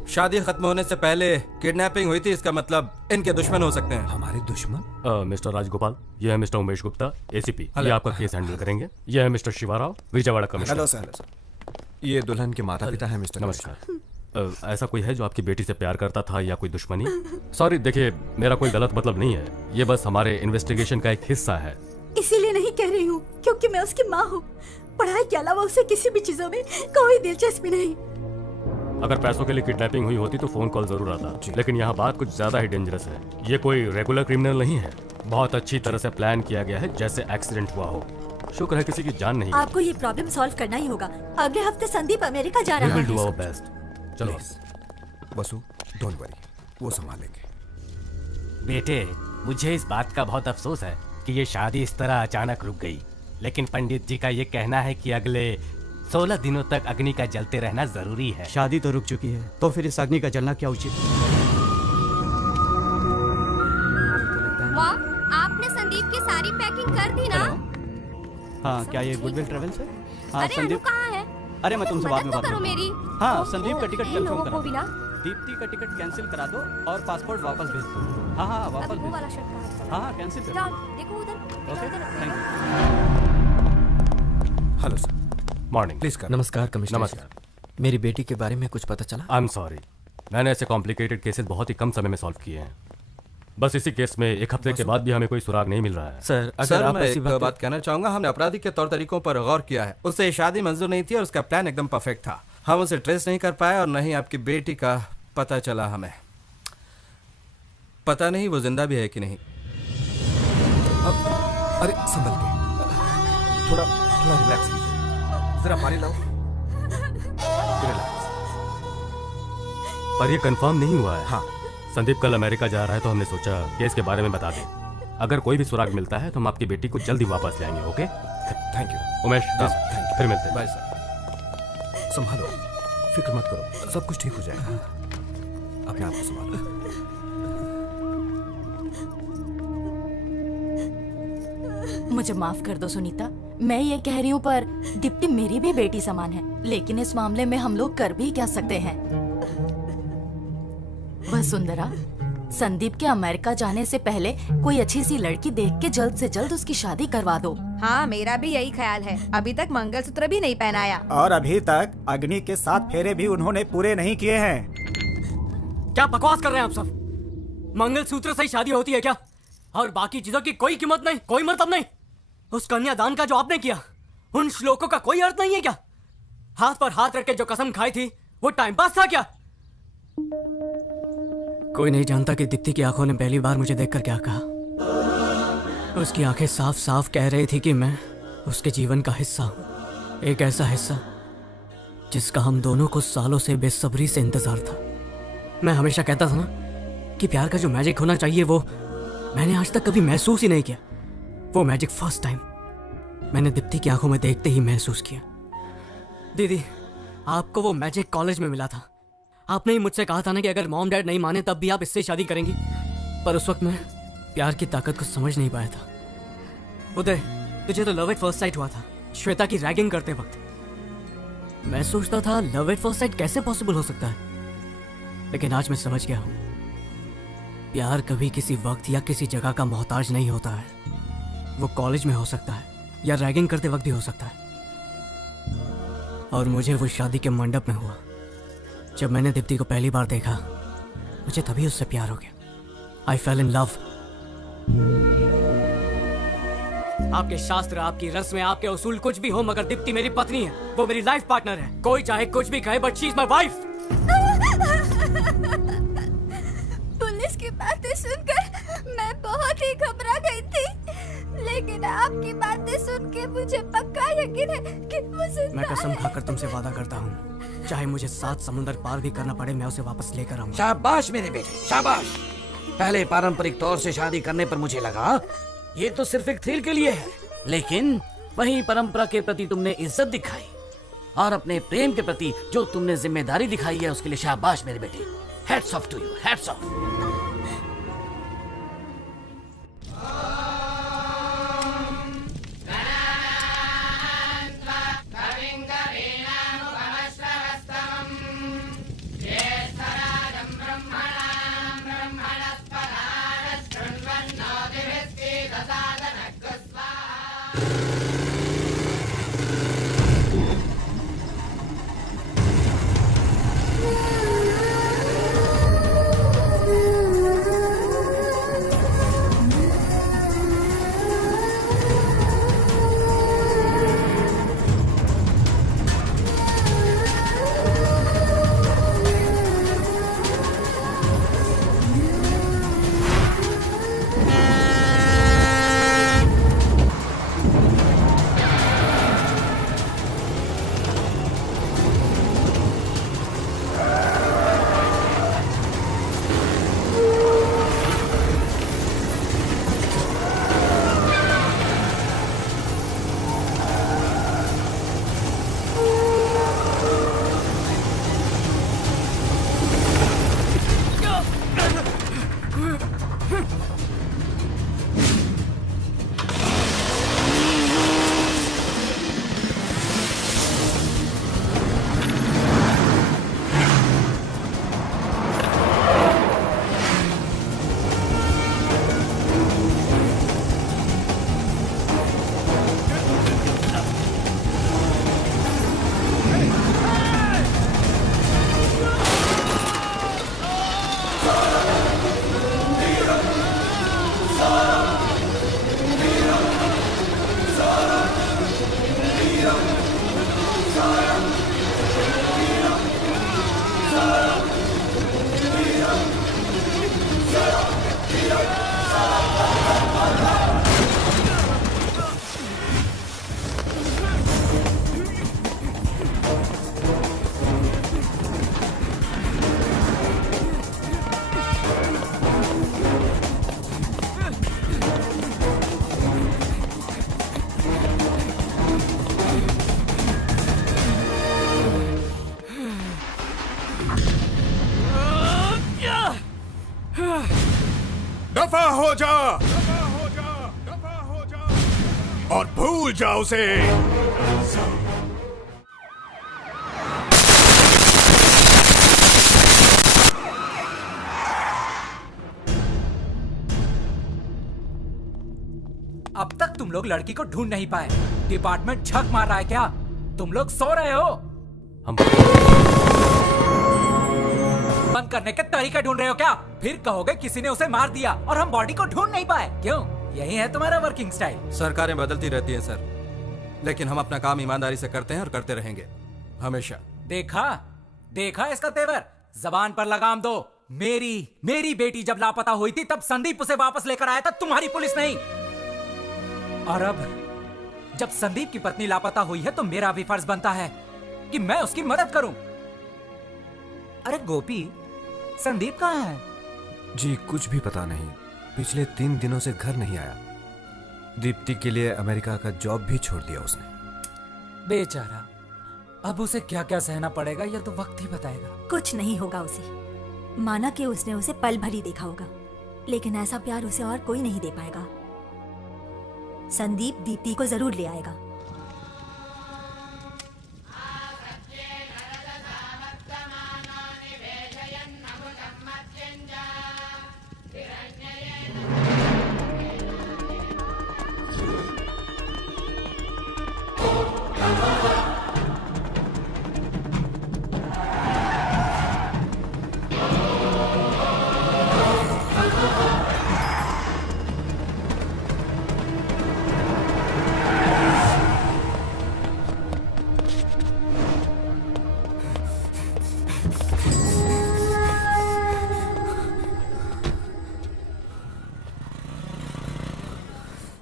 शादी खत्म होने से पहले किडनैपिंग हुई थी, इसका मतलब इनके दुश्मन हो सकते हैं। हमारे दुश्मन? मिस्टर राजगोपाल, ये है मिस्टर उमेश गुप्ता, एसीपी। ये आपका केस हैंडल करेंगे। ये है mister Shivarao, Vijayawada commissioner. Hello sir. ये दुल्हन के माता पिता है मिस्टर। नमस्कार। ऐसा कोई है जो आपकी बेटी से प्यार करता था या कोई दुश्मनी? सॉरी, देखिए मेरा कोई गलत मतलब नहीं है, ये बस हमारे इन्वेस्टिगेशन का एक हिस्सा है। इसीलिए नहीं कह रही हूँ क्योंकि मैं उसकी माँ हूँ। पढ़ाई के अलावा उसे किसी भी चीजों में कोई दिलचस्पी नहीं। अगर पैसों के लिए किडनैपिंग हुई होती तो फोन कॉल जरूर आता, लेकिन यहाँ बात कुछ ज्यादा ही डेंजरस है। ये कोई रेगुलर क्रिमिनल नहीं है, बहुत अच्छी तरह से प्लान किया गया है, जैसे एक्सीडेंट हुआ हो। शुक्र है किसी की जान नहीं। आपको ये प्रॉब्लम सॉल्व करना ही होगा। अगले हफ्ते संदीप अमेरिका जा रहा है। Do our best. चलो वसु, डोंट वरी, वो संभालेंगे। बेटे, मुझे इस बात का बहुत अफसोस है कि ये शादी इस तरह अचानक रुक गई। लेकिन पंडित जी का ये कहना है कि अगले 16 दिनों तक अग्नि का जलते रहना जरूरी है। शादी तो रुक चुकी है, तो फिर इस अग्नि का जलना क्या उचित? माँ, आपने संदीप की सारी पैकिंग कर दी ना? हाँ, क्या ये गुडविल ट्रेवल्स है? हाँ, अरे अनु कहाँ है? अरे मैं तुमसे बाद में मदद तो बात करो करूंगा। मेरी। हाँ, संदीप का टिकट इन कंफर्म लोगों करा को भी दो। ना। दीप्ति का टिकट कैंसिल करा दो और पासपोर्ट वापस भेज दो। हाँ हाँ, वापस अभी वो भेज वाला दो। शर्ट कहाँ है? हाँ हाँ, कैंसिल कर जाओ, दो। देखो उधर। Okay, thank hello sir. Morning. Please कर। नमस्कार कमिश्नर। नमस्कार। मेरी बेटी के बारे में कुछ पता चला? आई एम सॉरी, मैंने ऐसे कॉम्प्लिकेटेड केसेस बहुत ही कम समय में सॉल्व किए हैं। बस इसी केस में 1 हफ्ते के बाद भी हमें कोई सुराग नहीं मिल रहा है। सर, अगर आप ऐसी बात कहना चाहूंगा, हमने अपराधी के तौर तरीकों पर गौर किया है। उससे शादी मंजूर नहीं थी और उसका प्लान एकदम परफेक्ट था। हम उसे ट्रेस नहीं कर पाए और नहीं आपकी बेटी का पता चला हमें। पता नहीं वो जिंदा भी है कि नहीं। अरे संभल के, थोड़ा थोड़ा रिलैक्स कीजिए। जरा पानी लाओ। रिलैक्स। पर ये कंफर्म नहीं हुआ है। हाँ, संदीप कल अमेरिका जा रहा है, तो हमने सोचा केस के बारे में बता दें। अगर कोई भी सुराग मिलता है तो हम आपकी बेटी को जल्दी वापस ले आएंगे। Okay, thank you Umesh. जी सर, थैंक यू। फिर मिलते हैं। Bye sir. संभालो, फिक्र मत करो, सब कुछ ठीक हो जाएगा। अपने आप को संभालो। मुझे माफ कर दो सुनीता, मैं ये कह रही हूँ पर दीप्ति मेरी भी बेटी समान है। लेकिन इस मामले में हम लोग कर भी क्या सकते हैं? वसुंधरा, संदीप के अमेरिका जाने से पहले कोई अच्छी सी लड़की देख के जल्द से जल्द उसकी शादी करवा दो। हाँ, मेरा भी यही ख्याल है। अभी तक मंगलसूत्र भी नहीं पहनाया। और अभी तक अग्नि के 7 फेरे भी उन्होंने पूरे नहीं किए हैं। क्या बकवास कर रहे हैं आप सब? मंगलसूत्र से ही शादी होती है क्या? और बाकी चीजों की कोई कीमत नहीं, कोई मतलब नहीं? उस कन्यादान का जो आपने किया, उन श्लोकों का कोई अर्थ नहीं है क्या? हाथ पर हाथ रख के जो कसम खाई थी, वो टाइम पास था क्या? कोई नहीं जानता कि दीप्ति की आंखों ने पहली बार मुझे देखकर क्या कहा। उसकी आंखें साफ साफ कह रही थी कि मैं उसके जीवन का हिस्सा हूं। एक ऐसा हिस्सा जिसका हम दोनों को सालों से बेसब्री से इंतजार था। मैं हमेशा कहता था ना कि प्यार का जो मैजिक होना चाहिए वो मैंने आज तक कभी महसूस ही नहीं किया। वो मैजिक फर्स्ट टाइम मैंने दीप्ति की आंखों में देखते ही महसूस किया। दीदी, आपको वो मैजिक कॉलेज में मिला था। आपने ही मुझसे कहा था ना कि अगर मॉम डैड नहीं माने तब भी आप इससे शादी करेंगी। पर उस वक्त मैं प्यार की ताकत को समझ नहीं पाया था। उदय, तुझे तो लव एट फर्स्ट साइट हुआ था श्वेता की रैगिंग करते वक्त। मैं सोचता था लव एट फर्स्ट साइट कैसे पॉसिबल हो सकता है, लेकिन आज मैं समझ गया हूं। प्यार कभी किसी वक्त या किसी जगह का मोहताज नहीं होता है। वो कॉलेज में हो सकता है या रैगिंग करते वक्त भी हो सकता है। और मुझे वो शादी के मंडप में हुआ। जब मैंने दीप्ति को पहली बार देखा, मुझे तभी उससे प्यार हो गया। आई फेल इन लव। आपके शास्त्र, आपकी रस्में, आपके उसूल कुछ भी हो, मगर दीप्ति मेरी पत्नी है। वो मेरी लाइफ पार्टनर है। कोई चाहे कुछ भी कहे, but she is my wife. Police की बातें सुनकर मैं बहुत ही घबरा गई थी, लेकिन आपकी बातें सुन के मुझे पक्का यकीन है कि वो जिंदा मैं कसम है। खाकर तुमसे वादा करता हूँ, चाहे मुझे 7 समुंदर पार भी करना पड़े, मैं उसे वापस लेकर आऊंगा। शाबाश मेरे बेटे, शाबाश। पहले पारंपरिक तौर से शादी करने पर मुझे लगा ये तो सिर्फ एक थ्रिल के लिए है, लेकिन वही परंपरा के प्रति तुमने इज्जत दिखाई और अपने प्रेम के प्रति जो तुमने जिम्मेदारी दिखाई है उसके लिए शाबाश मेरे बेटे। Hats off to you, hats off. जा, दफा हो जा, दफा हो जा और भूल जा उसे। अब तक तुम लोग लड़की को ढूंढ नहीं पाए। डिपार्टमेंट छक मार रहा है क्या? तुम लोग सो रहे हो? हम बंद करने के तरीके ढूंढ रहे हो क्या? फिर कहोगे किसी ने उसे मार दिया और हम बॉडी को ढूंढ नहीं पाए। क्यों? यही है तुम्हारा वर्किंग स्टाइल? सरकारें बदलती रहती हैं सर, लेकिन हम अपना काम ईमानदारी से करते हैं और करते रहेंगे हमेशा। देखा देखा इसका तेवर। जबान पर लगाम दो। मेरी बेटी जब लापता हुई थी तब संदीप उसे वापस लेकर आया था, तुम्हारी पुलिस नहीं। और अब जब संदीप की पत्नी लापता हुई है तो मेरा भी फर्ज बनता है कि मैं उसकी मदद करूं। अरे गोपी, संदीप कहाँ है? जी कुछ भी पता नहीं, पिछले 3 दिनों से घर नहीं आया। दीप्ति के लिए अमेरिका का जॉब भी छोड़ दिया उसने। बेचारा, अब उसे क्या क्या सहना पड़ेगा यह तो वक्त ही बताएगा। कुछ नहीं होगा उसे। माना कि उसने उसे पल भर ही देखा होगा, लेकिन ऐसा प्यार उसे और कोई नहीं दे पाएगा। संदीप दीप्ति को जरूर ले आएगा।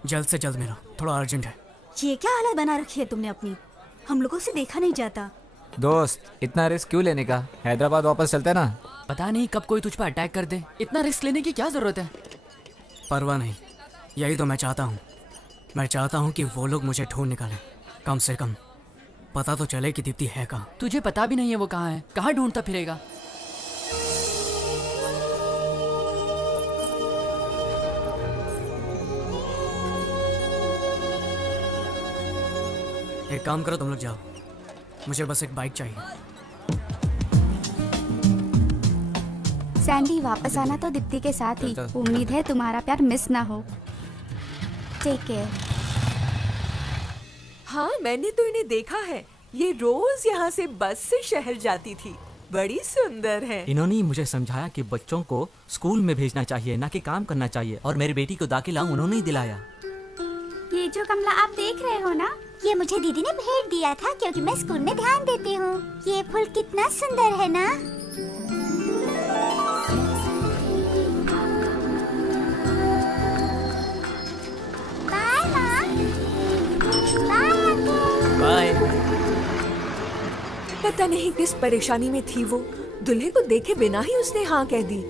जल्द से जल्द मिलो, थोड़ा अर्जेंट है। ये क्या हालत बना रखी है तुमने अपनी? हम लोगों से देखा नहीं जाता। दोस्त, इतना रिस्क क्यों लेने का? हैदराबाद वापस चलते ना। पता नहीं कब कोई तुझ पर अटैक कर दे। इतना रिस्क लेने की क्या जरूरत है? परवाह नहीं, यही तो मैं चाहता हूँ। मैं चाहता हूँ कि वो लोग मुझे ढूंढ निकालें। कम से कम पता तो चले कि दीप्ति है कहाँ। तुझे पता भी नहीं है वो कहाँ है। कहाँ ढूंढता फिरेगा? एक काम करो, तुम लोग जाओ, मुझे बस एक बाइक चाहिए। सैंडी, वापस आना तो दीप्ति के साथ ही। उम्मीद है तुम्हारा प्यार मिस ना हो। Take care. हाँ, मैंने तो इन्हें देखा है। ये रोज यहाँ से बस से शहर जाती थी। बड़ी सुंदर है। इन्होंने मुझे समझाया कि बच्चों को स्कूल में भेजना चाहिए, ना कि काम करना चाहिए, और मेरी बेटी को दाखिला उन्होंने ही दिलाया। ये जो गमला आप देख रहे हो ना, ये मुझे दीदी ने भेंट दिया था क्योंकि मैं स्कूल में ध्यान देती हूँ। ये फूल कितना सुंदर है ना? बाय माँ। बाय। पता नहीं किस परेशानी में थी वो। दूल्हे को देखे बिना ही उसने हाँ कह दी।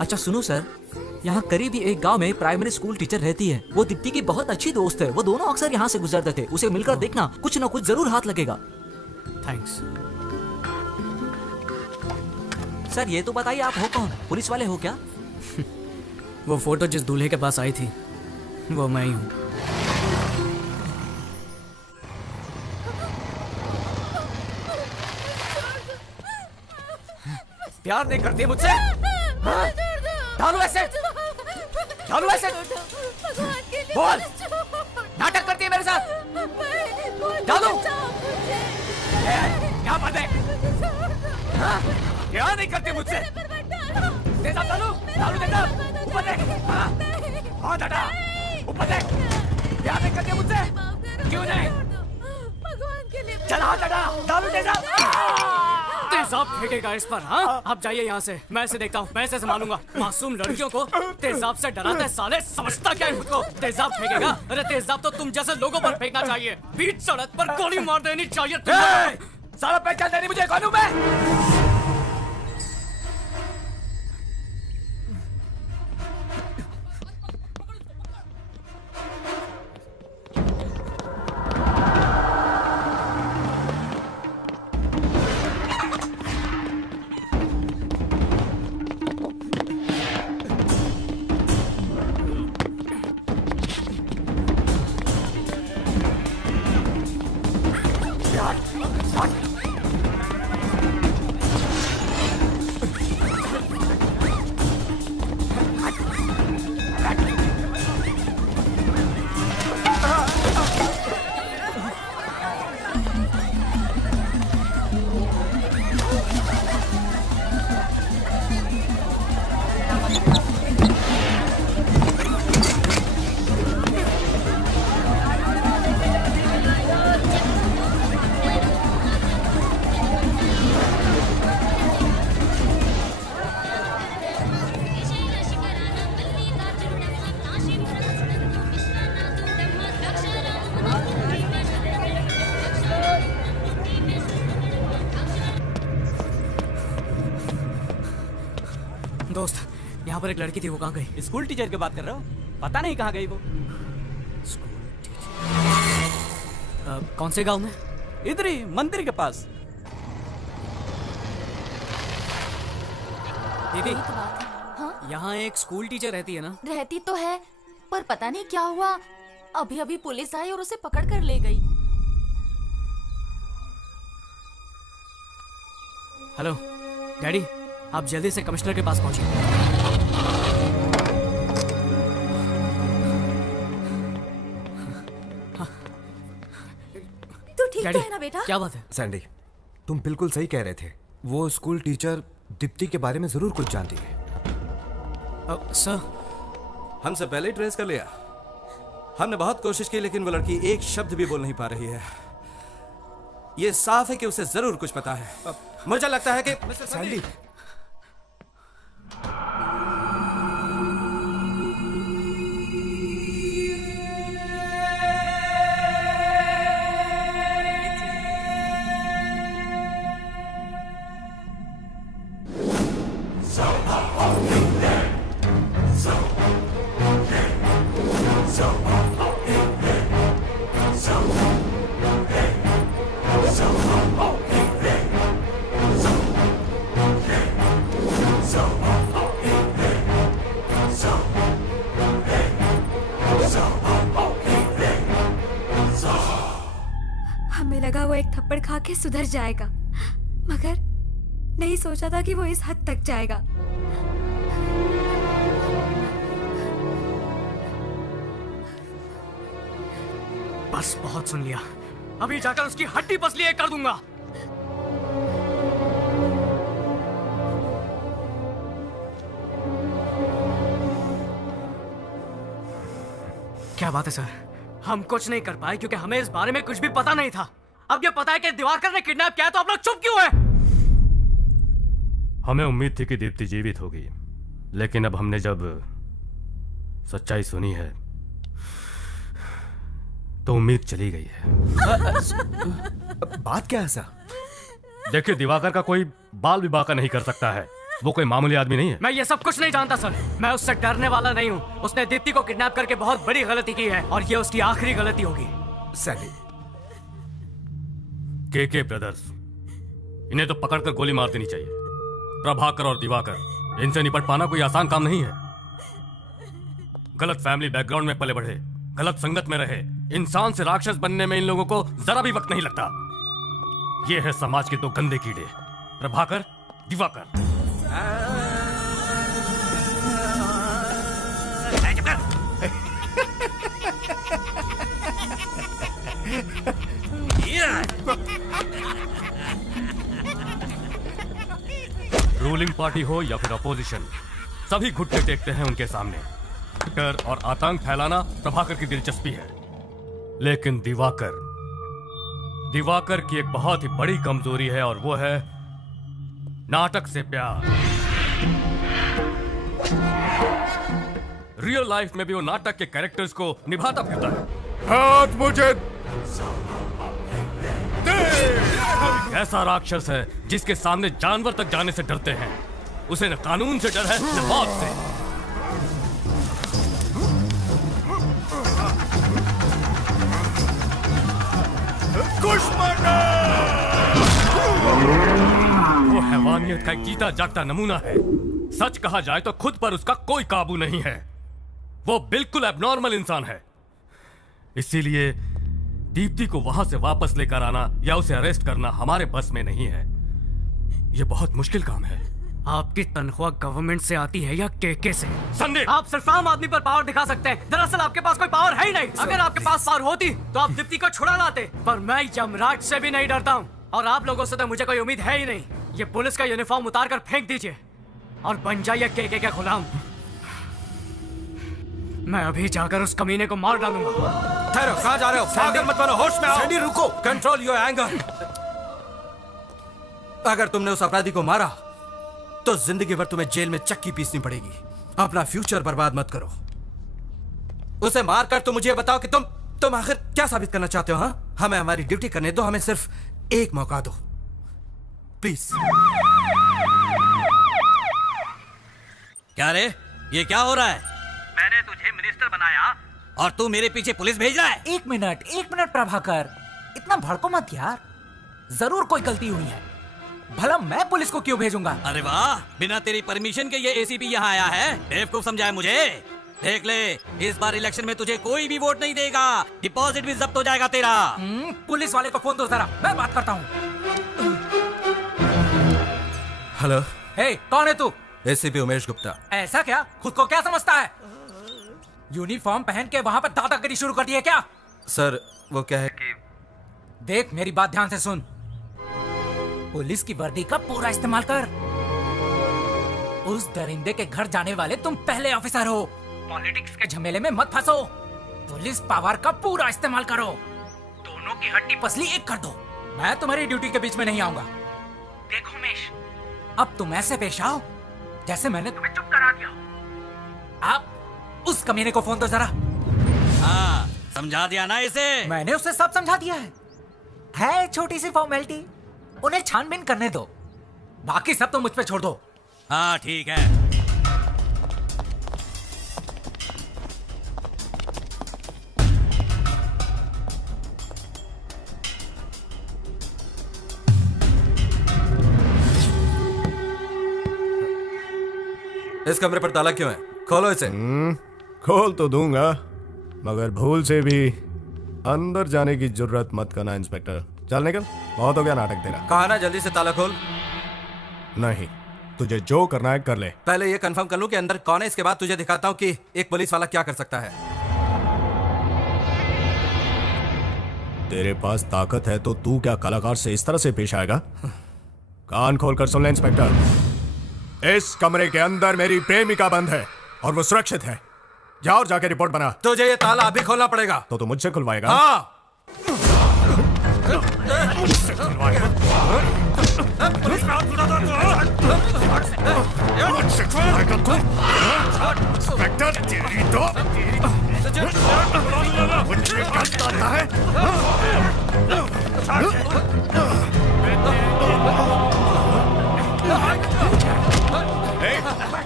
अच्छा सुनो सर, यहाँ करीब ही एक गांव में प्राइमरी स्कूल टीचर रहती है। वो दीप्ति की बहुत अच्छी दोस्त है। वो दोनों अक्सर यहाँ से गुजरते थे। उसे मिलकर देखना, कुछ न कुछ जरूर हाथ लगेगा। थैंक्स। सर ये तो बताइए, आप हो कौन? पुलिस वाले हो क्या? वो फोटो जिस दूल्हे के पास आई थी वो मैं ही हूँ। प्यार नहीं करती मुझसे? हाँ? डालू ऐसे? डालू ऐसे? बोल! नाटक करती है मेरे साथ? डालू! क्या बात है? हाँ? प्यार नहीं करती मुझसे? दे साथ डालू! डालू दे साथ! ऊपर देख! हाँ? हाँ दादा! ऊपर देख! प्यार नहीं करती मुझसे? क्यों नहीं? चल हाँ दादा! डालू दे साथ! तेजाब फेंकेगा इस पर? हाँ, आप जाइए यहाँ से। मैं इसे देखता हूँ, मैं इसे संभालूंगा। मासूम लड़कियों को तेजाब से डराता है साले। समझता क्या है खुद को? तेजाब फेंकेगा? अरे तेजाब तो तुम जैसे लोगों पर फेंकना चाहिए। बीच सड़क पर गोली मार देनी चाहिए तुम्हें। साला पहचान देनी मुझे कौन हूँ मैं? पर एक लड़की थी, वो कहाँ गई? स्कूल टीचर की बात कर रहे हो? पता नहीं कहाँ गई वो। कौन से गांव में? इधर ही मंदिर के पास। दीदी, हाँ? यहाँ एक स्कूल टीचर रहती है ना? रहती तो है, पर पता नहीं क्या हुआ, अभी अभी पुलिस आई और उसे पकड़ कर ले गई। हेलो डैडी, आप जल्दी से कमिश्नर के पास पहुंचिए। तू ठीक तो है ना बेटा? क्या बात है? सैंडी, तुम बिल्कुल सही कह रहे थे। वो स्कूल टीचर दीप्ति के बारे में जरूर कुछ जानती है। सर, हमसे पहले ही ट्रेस कर लिया। हमने बहुत कोशिश की लेकिन वो लड़की एक शब्द भी बोल नहीं पा रही है। ये साफ है कि उसे जरूर कुछ पता है। मुझे लगता है कि मिस्टर सैंडी, हमें लगा वो एक थप्पड़ खा के सुधर जाएगा, मगर नहीं सोचा था कि वो इस हद तक जाएगा। बस बहुत सुन लिया, अभी जाकर उसकी हड्डी पसली एक कर दूंगा। क्या बात है सर? हम कुछ नहीं कर पाए क्योंकि हमें इस बारे में कुछ भी पता नहीं था। अब ये पता है कि दिवाकर ने किडनैप किया, तो आप लोग चुप क्यों हैं? हमें उम्मीद थी कि दीप्ति जीवित होगी, लेकिन अब हमने जब सच्चाई सुनी है तो उम्मीद चली गई है। बात क्या है सर? देखिए, दिवाकर का कोई बाल विवाह का नहीं कर सकता है। वो कोई मामूली आदमी नहीं है। मैं ये सब कुछ नहीं जानता सर। मैं उससे डरने वाला नहीं हूँ। उसने दीप्ति को किडनैप करके बहुत बड़ी गलती की है और ये उसकी आखिरी गलती होगी। सैंडी, के ब्रदर्स, इन्हें तो पकड़कर गोली मार देनी चाहिए। प्रभाकर और दिवाकर, इनसे निपट पाना कोई आसान काम नहीं है। गलत फैमिली बैकग्राउंड में पले बढ़े, गलत संगत में रहे, इंसान से राक्षस बनने में इन लोगों को जरा भी वक्त नहीं लगता। ये है समाज के दो गंदे कीड़े, प्रभाकर, दिवाकर। रूलिंग पार्टी हो या फिर अपोजिशन, सभी घुटने टेकते हैं उनके सामने। डर और आतंक फैलाना प्रभाकर की दिलचस्पी है, लेकिन दिवाकर की एक बहुत ही बड़ी कमजोरी है और वो है नाटक से प्यार। रियल लाइफ में भी वो नाटक के कैरेक्टर्स को निभाता फिरता है। हाथ मुझे ऐसा राक्षस है जिसके सामने जानवर तक जाने से डरते हैं। उसे न कानून से डर है न मौत से। वो हैवानियत का एक जीता जागता नमूना है। सच कहा जाए तो खुद पर उसका कोई काबू नहीं है। वो बिल्कुल एबनॉर्मल इंसान है। इसीलिए दीप्ति को वहां से वापस लेकर आना या उसे अरेस्ट करना हमारे बस में नहीं है। यह बहुत मुश्किल काम है। आपकी तनख्वाह गवर्नमेंट से आती है या केके से? संदीप, आप सिर्फ आम आदमी पर पावर दिखा सकते हैं। दरअसल आपके पास कोई पावर है ही नहीं। अगर आपके पास पावर होती तो आप दीप्ति को छुड़ा लाते। पर मैं यमराज से भी नहीं डरता हूँ और आप लोगों से तो मुझे कोई उम्मीद है ही नहीं। ये पुलिस का यूनिफॉर्म उतार कर फेंक दीजिए और बन जाइए केके का गुलाम। मैं अभी जाकर उस कमीने को मार डालूंगा। ठहरो, कहाँ जा रहे हो? पागल मत बनो, होश में आओ। सैंडी, रुको। Control your anger. अगर तुमने उस अपराधी को मारा तो जिंदगी भर तुम्हें जेल में चक्की पीसनी पड़ेगी। अपना फ्यूचर बर्बाद मत करो। उसे मारकर तुम मुझे बताओ कि तुम आखिर क्या साबित करना चाहते हो? हाँ, हमें हमारी ड्यूटी करने दो। हमें सिर्फ एक मौका दो प्लीज। क्या रे, ये क्या हो रहा है? मैंने तुझे मिनिस्टर बनाया और तू मेरे पीछे पुलिस भेज रहा है? एक मिनट प्रभाकर, इतना भड़को मत यार। जरूर कोई गलती हुई है, भला मैं पुलिस को क्यों भेजूंगा? अरे वाह, बिना तेरी परमिशन के ये एसीपी यहाँ आया है। बेवकूफ समझाया मुझे। देख ले, इस बार इलेक्शन में तुझे कोई भी वोट नहीं देगा, डिपॉजिट भी जब्त हो जाएगा तेरा। पुलिस वाले को फोन दो जरा, मैं बात करता हूँ। हेलो। हे, कौन है तू? एसीपी उमेश गुप्ता। ऐसा क्या? खुद को क्या समझता है? यूनिफॉर्म पहन के वहाँ पर दादागिरी शुरू कर दी है क्या? सर वो क्या है कि देख, मेरी बात ध्यान से सुन। पुलिस की वर्दी का पूरा इस्तेमाल कर। उस दरिंदे के घर जाने वाले तुम पहले ऑफिसर हो। पॉलिटिक्स के झमेले में मत फंसो। पुलिस पावर का पूरा इस्तेमाल करो। दोनों की हड्डी पसली एक कर दो। मैं तुम्हारी ड्यूटी के बीच में नहीं आऊंगा। देखो उमेश, अब तुम ऐसे पेश आओ जैसे मैंने तुम्हें चुप करा दिया हो। आप उस कमीने को फोन दो जरा। हाँ, समझा दिया ना इसे? मैंने उसे सब समझा दिया है छोटी सी फॉर्मेलिटी। उन्हें छानबीन करने दो, बाकी सब तो मुझ पे छोड़ दो। हाँ ठीक है। इस कमरे पर ताला क्यों है? खोलो इसे। खोल तो दूंगा, मगर भूल से भी अंदर जाने की जरूरत मत करना इंस्पेक्टर। चल निकल, बहुत हो गया नाटक तेरा। कहा ना जल्दी से ताला खोल। नहीं, तुझे जो करना है कर ले। पहले ये कंफर्म कर लूं कि अंदर कौन है, इसके बाद तुझे दिखाता हूं कि एक पुलिस वाला क्या कर सकता है। तेरे पास ताकत है तो तू क्या कलाकार से इस तरह से पेश आएगा? कान खोल कर सुन ले इंस्पेक्टर, इस कमरे के अंदर मेरी प्रेमिका बंद है और वो सुरक्षित है। जा और जाके रिपोर्ट बना। तुझे ये ताला अभी खोलना पड़ेगा। तो तू मुझसे खुलवाएगा? हाँ। इंस्पेक्टर तेरी तो मुझे गलत आता है।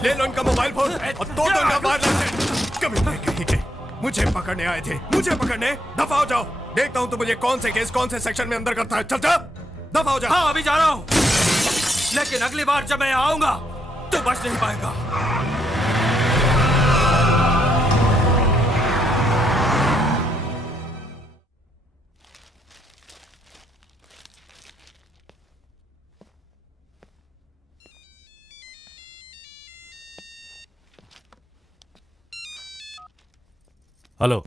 ले लो इनका मोबाइल फोन और दो इनका वायरलेस। कभी नहीं कहीं के मुझे पकड़ने आए थे, मुझे पकड़ने। दफा हो जाओ, देखता हूँ तो मुझे कौन से केस कौन से सेक्शन में अंदर करता है। चल जा, दफा हो जा। हाँ अभी जा रहा हूँ, लेकिन अगली बार जब मैं आऊंगा तो बच नहीं पाएगा। हेलो।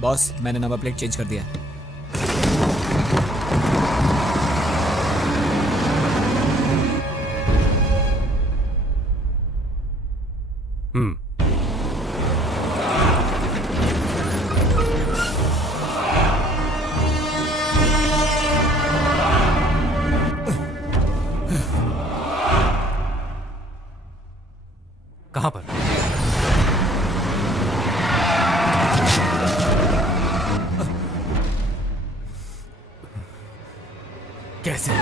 बॉस, मैंने नंबर प्लेट चेंज कर दिया। कहां पर? कैसे?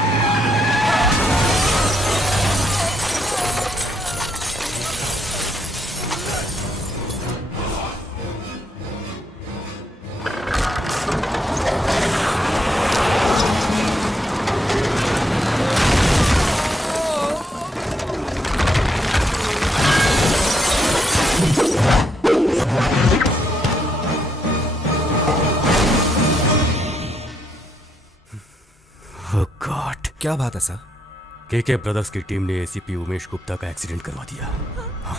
क्या बात है सर? केके ब्रदर्स की टीम ने एसीपी उमेश गुप्ता का एक्सीडेंट करवा दिया। हाँ।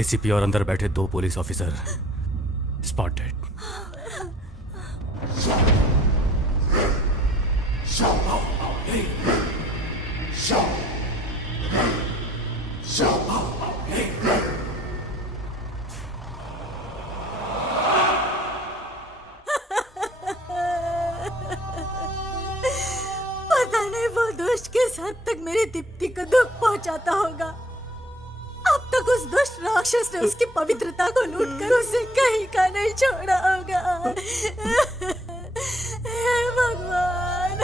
एसीपी और अंदर बैठे 2 पुलिस ऑफिसर स्पॉट डेड। किस हद तक मेरी दीप्ति को दुख पहुंचाता होगा। अब तक उस दुष्ट राक्षस ने उसकी पवित्रता को लूटकर उसे कहीं का नहीं छोड़ा होगा। हे भगवान।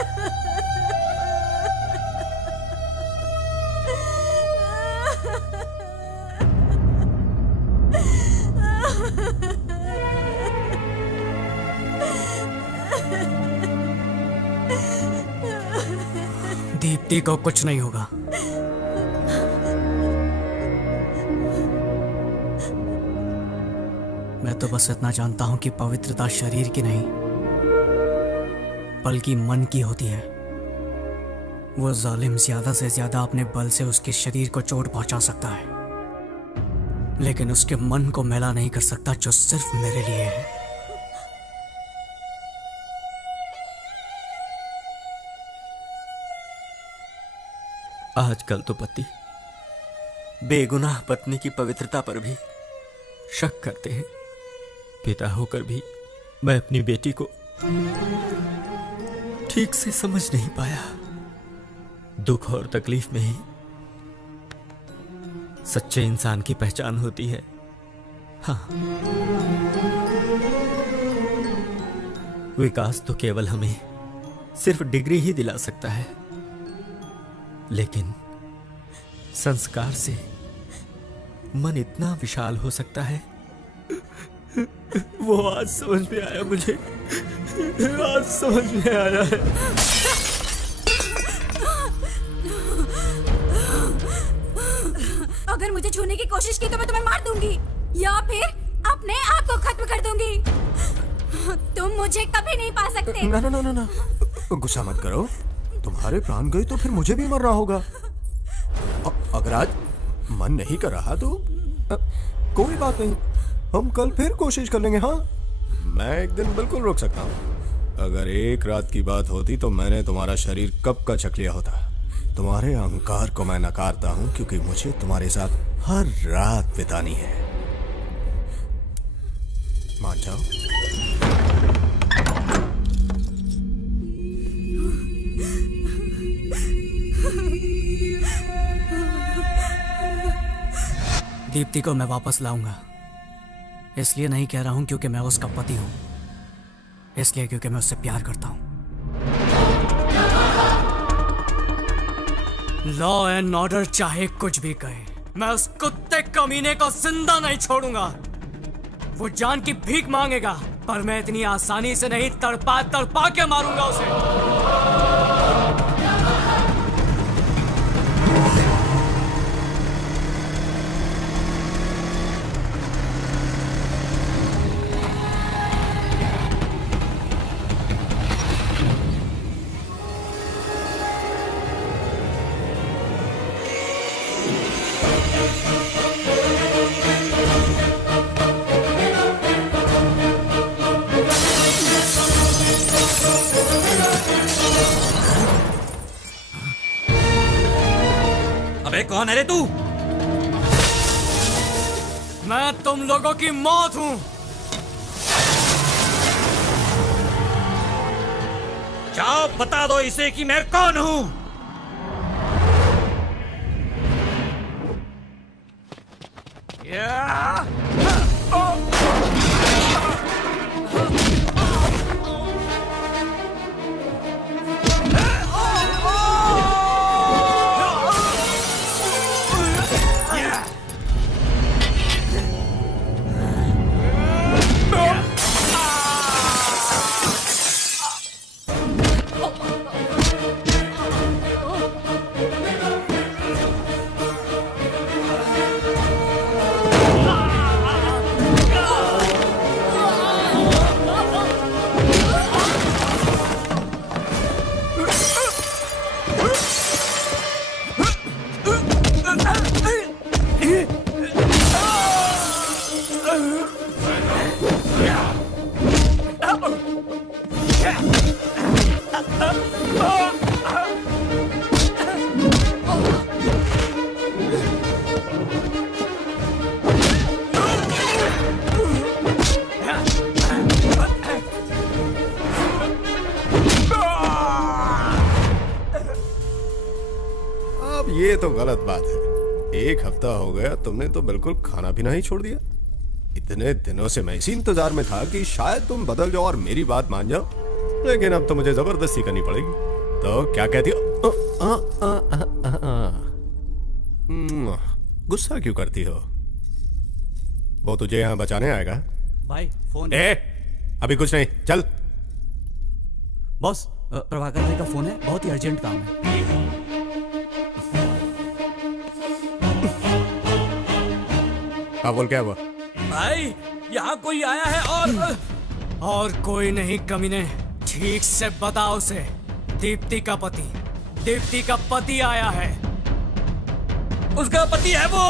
दीप्ति को कुछ नहीं होगा। मैं तो बस इतना जानता हूं कि पवित्रता शरीर की नहीं बल्कि मन की होती है। वो जालिम ज्यादा से ज्यादा अपने बल से उसके शरीर को चोट पहुंचा सकता है, लेकिन उसके मन को मैला नहीं कर सकता, जो सिर्फ मेरे लिए है। आजकल तो पति बेगुनाह पत्नी की पवित्रता पर भी शक करते हैं। पिता होकर भी मैं अपनी बेटी को ठीक से समझ नहीं पाया। दुख और तकलीफ में ही सच्चे इंसान की पहचान होती है। हाँ, विकास तो केवल हमें सिर्फ डिग्री ही दिला सकता है, लेकिन संस्कार से मन इतना विशाल हो सकता है। वो आज समझ में आया मुझे, आज समझ में आया है। अगर मुझे छूने की कोशिश की तो मैं तुम्हें मार दूंगी या फिर अपने आप को खत्म कर दूंगी। तुम मुझे कभी नहीं पा सकते। ना ना ना ना ना, गुस्सा मत करो। तुम्हारे प्राण गए तो फिर मुझे भी मरना होगा। अगर आज मन नहीं कर रहा तो कोई बात नहीं, हम कल फिर कोशिश कर लेंगे। हाँ, मैं एक दिन बिल्कुल रोक सकता हूँ। अगर एक रात की बात होती तो मैंने तुम्हारा शरीर कब का चख लिया होता। तुम्हारे अहंकार को मैं नकारता हूँ क्योंकि मुझे तुम्हारे साथ हर रात बितानी है। मान जाओ। दीप्ति को मैं वापस लाऊंगा। इसलिए नहीं कह रहा हूं क्योंकि मैं उसका पति हूं, इसलिए क्योंकि मैं उससे प्यार करता हूं। लॉ एंड ऑर्डर चाहे कुछ भी कहे, मैं उस कुत्ते कमीने को जिंदा नहीं छोड़ूंगा। वो जान की भीख मांगेगा, पर मैं इतनी आसानी से नहीं, तड़पा तड़पा के मारूंगा उसे। अबे कौन है रे तू? मैं तुम लोगों की मौत हूं। जाओ बता दो इसे कि मैं कौन हूं। ये तो गलत बात है। एक हफ्ता हो गया तुमने तो बिल्कुल खाना पीना ही छोड़ दिया। इतने दिनों से मैं इसी इंतजार में था कि शायद तुम बदल जाओ और मेरी बात मान जाओ, लेकिन अब तो मुझे जबरदस्ती करनी पड़ेगी। तो क्या कहती हो? गुस्सा क्यों करती हो? वो तुझे यहाँ बचाने आएगा? भाई फोन। अभी कुछ नहीं, चल। बॉस, प्रभाकर भाई का फोन है, बहुत ही अर्जेंट काम है। हाँ बोल, क्या हुआ? भाई यहाँ कोई आया है और कोई नहीं कमीने। ठीक से बताओ उसे। दीप्ति का पति आया है। उसका पति है वो।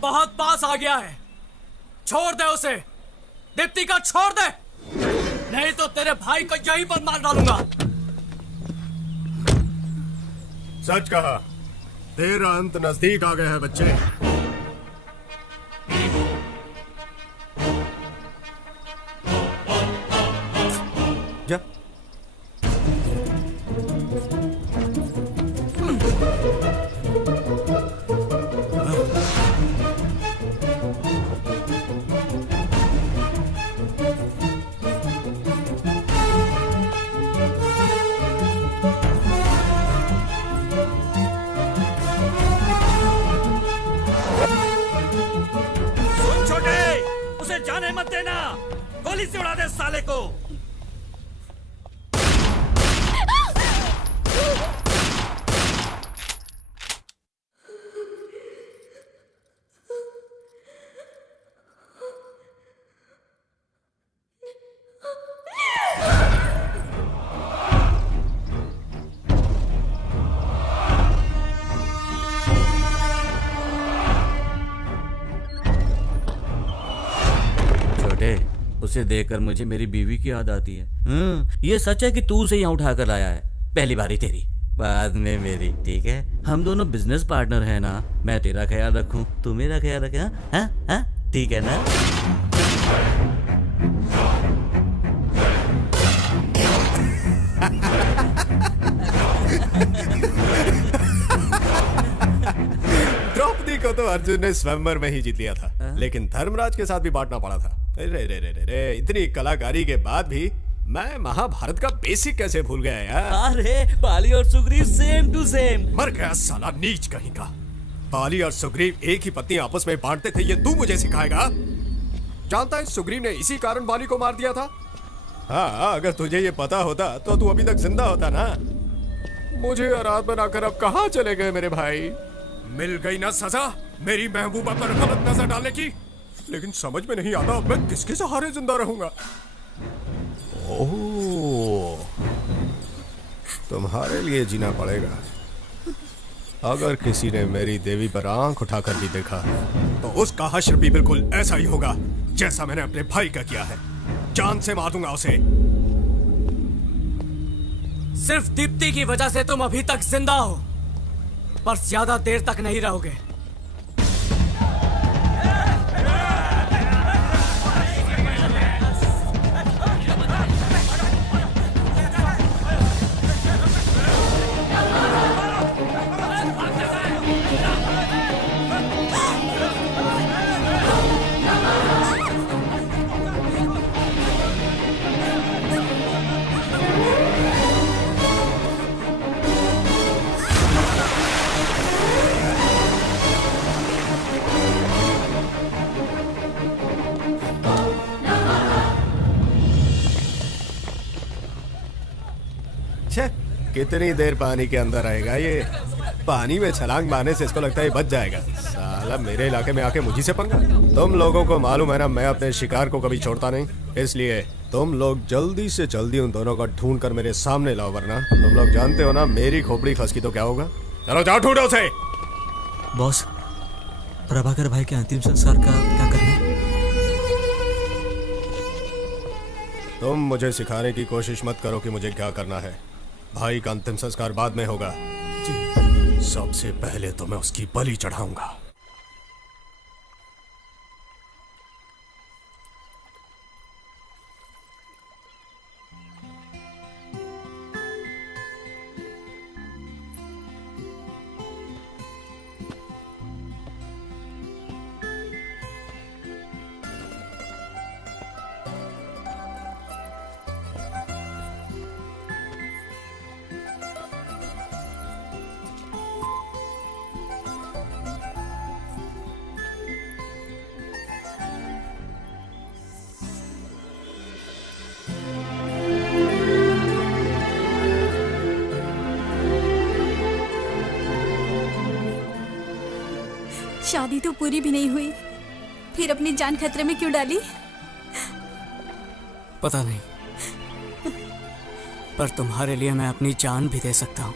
बहुत पास आ गया है। छोड़ दे उसे। दीप्ति का छोड़ दे, नहीं तो तेरे भाई को यहीं पर मार डालूंगा। सच कहा, तेरा अंत नजदीक आ गया है बच्चे। जा। जाने मत देना, गोली से उड़ा दे साले को। उसे देखकर मुझे मेरी बीवी की याद आती है। ये सच है कि तू उसे यहाँ उठा कर लाया है? पहली बारी तेरी, बाद में मेरी, ठीक है? हम दोनों बिजनेस पार्टनर हैं ना। मैं तेरा ख्याल रखूं, तू मेरा ख्याल रखे। हाँ, ठीक है ना? द्रौपदी को तो अर्जुन ने स्वयंवर में ही जीत लिया था, लेकिन धर्मराज के साथ भी बांटना पड़ा था। रे, इतनी कलाकारी के बाद भी मैं महाभारत का बेसिक कैसे भूल गया यार? अरे बाली और सुग्रीव सेम टू सेम। मर गया साला नीच कहीं का। बाली और सुग्रीव एक ही पत्नी आपस में बांटते थे, ये तू मुझे सिखाएगा? जानता है सुग्रीव ने इसी कारण बाली को मार दिया था। हाँ, अगर तुझे ये पता होता तो तू अभी तक जिंदा होता ना। मुझे आराध बनाकर अब कहाँ चले गए मेरे भाई? मिल गई ना सजा मेरी महबूबा पर गलत नजर डालने की। लेकिन समझ में नहीं आता मैं किसके सहारे जिंदा रहूंगा। ओह, तुम्हारे लिए जीना पड़ेगा। अगर किसी ने मेरी देवी पर आंख उठाकर भी देखा तो उसका हश्र भी बिल्कुल ऐसा ही होगा जैसा मैंने अपने भाई का किया है। जान से मार दूंगा उसे। सिर्फ दीप्ति की वजह से तुम अभी तक जिंदा हो, पर ज्यादा देर तक नहीं रहोगे। कितनी देर पानी के अंदर रहेगा ये? पानी में छलांग मारने से इसको लगता है बच जाएगा। साला मेरे इलाके में आके मुझी से पंगा। तुम लोगों को मालूम है ना, मैं अपने शिकार को कभी छोड़ता नहीं। इसलिए तुम लोग जल्दी से जल्दी उन दोनों को ढूंढ कर मेरे सामने लाओ, वरना तुम लोग जानते हो ना मेरी खोपड़ी फंस की तो क्या होगा। चलो जाओ ढूंढो उसे। बॉस, प्रभाकर भाई के अंतिम संस्कार का क्या करना है? तुम मुझे सिखाने की कोशिश मत करो कि मुझे क्या करना है। भाई का अंतिम संस्कार बाद में होगा। सबसे पहले तो मैं उसकी बलि चढ़ाऊंगा। शादी तो पूरी भी नहीं हुई, फिर अपनी जान खतरे में क्यों डाली? पता नहीं, पर तुम्हारे लिए मैं अपनी जान भी दे सकता हूँ।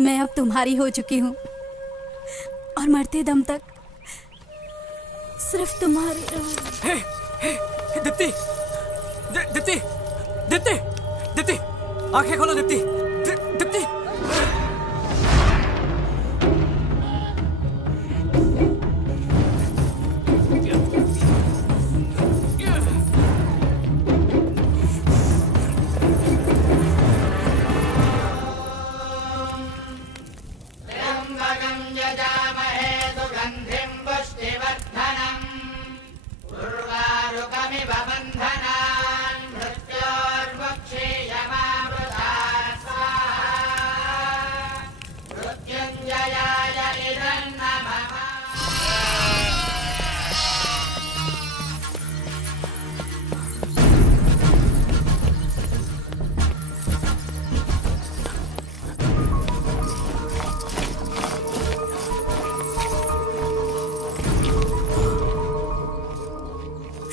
मैं अब तुम्हारी हो चुकी हूँ और मरते दम तक सिर्फ तुम्हारी रहूंगी। दीप्ति, दीप्ति, दीप्ति, दीप्ति, आंखें खोलो दीप्ति, दीप्ति।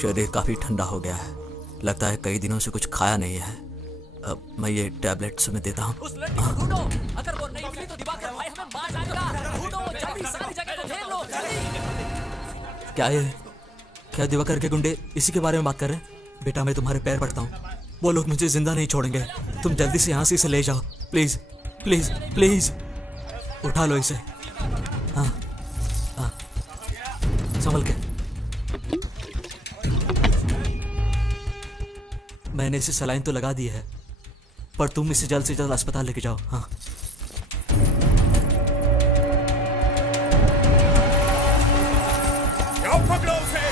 शरीर काफी ठंडा हो गया है, लगता है कई दिनों से कुछ खाया नहीं है। अब मैं ये टैबलेट तुम्हें देता हूँ। उस लड़की को ढूंढो, अगर वो नहीं मिली तो दिवाकर भाई हमें मार डालेगा। ढूंढो जल्दी, सारी जगह को घेर लो जल्दी। क्या दिवाकर के गुंडे इसी के बारे में बात कर रहे हैं? बेटा मैं तुम्हारे पैर पड़ता हूँ, वो लोग मुझे जिंदा नहीं छोड़ेंगे। तुम जल्दी से यहाँ से इसे ले जाओ, प्लीज प्लीज प्लीज। उठा लो इसे। हाँ हाँ, संभल के। मैंने इसे सलाइन तो लगा दी है, पर तुम इसे जल्द से जल्द अस्पताल लेके जाओ। हाँ पकड़ो उसे।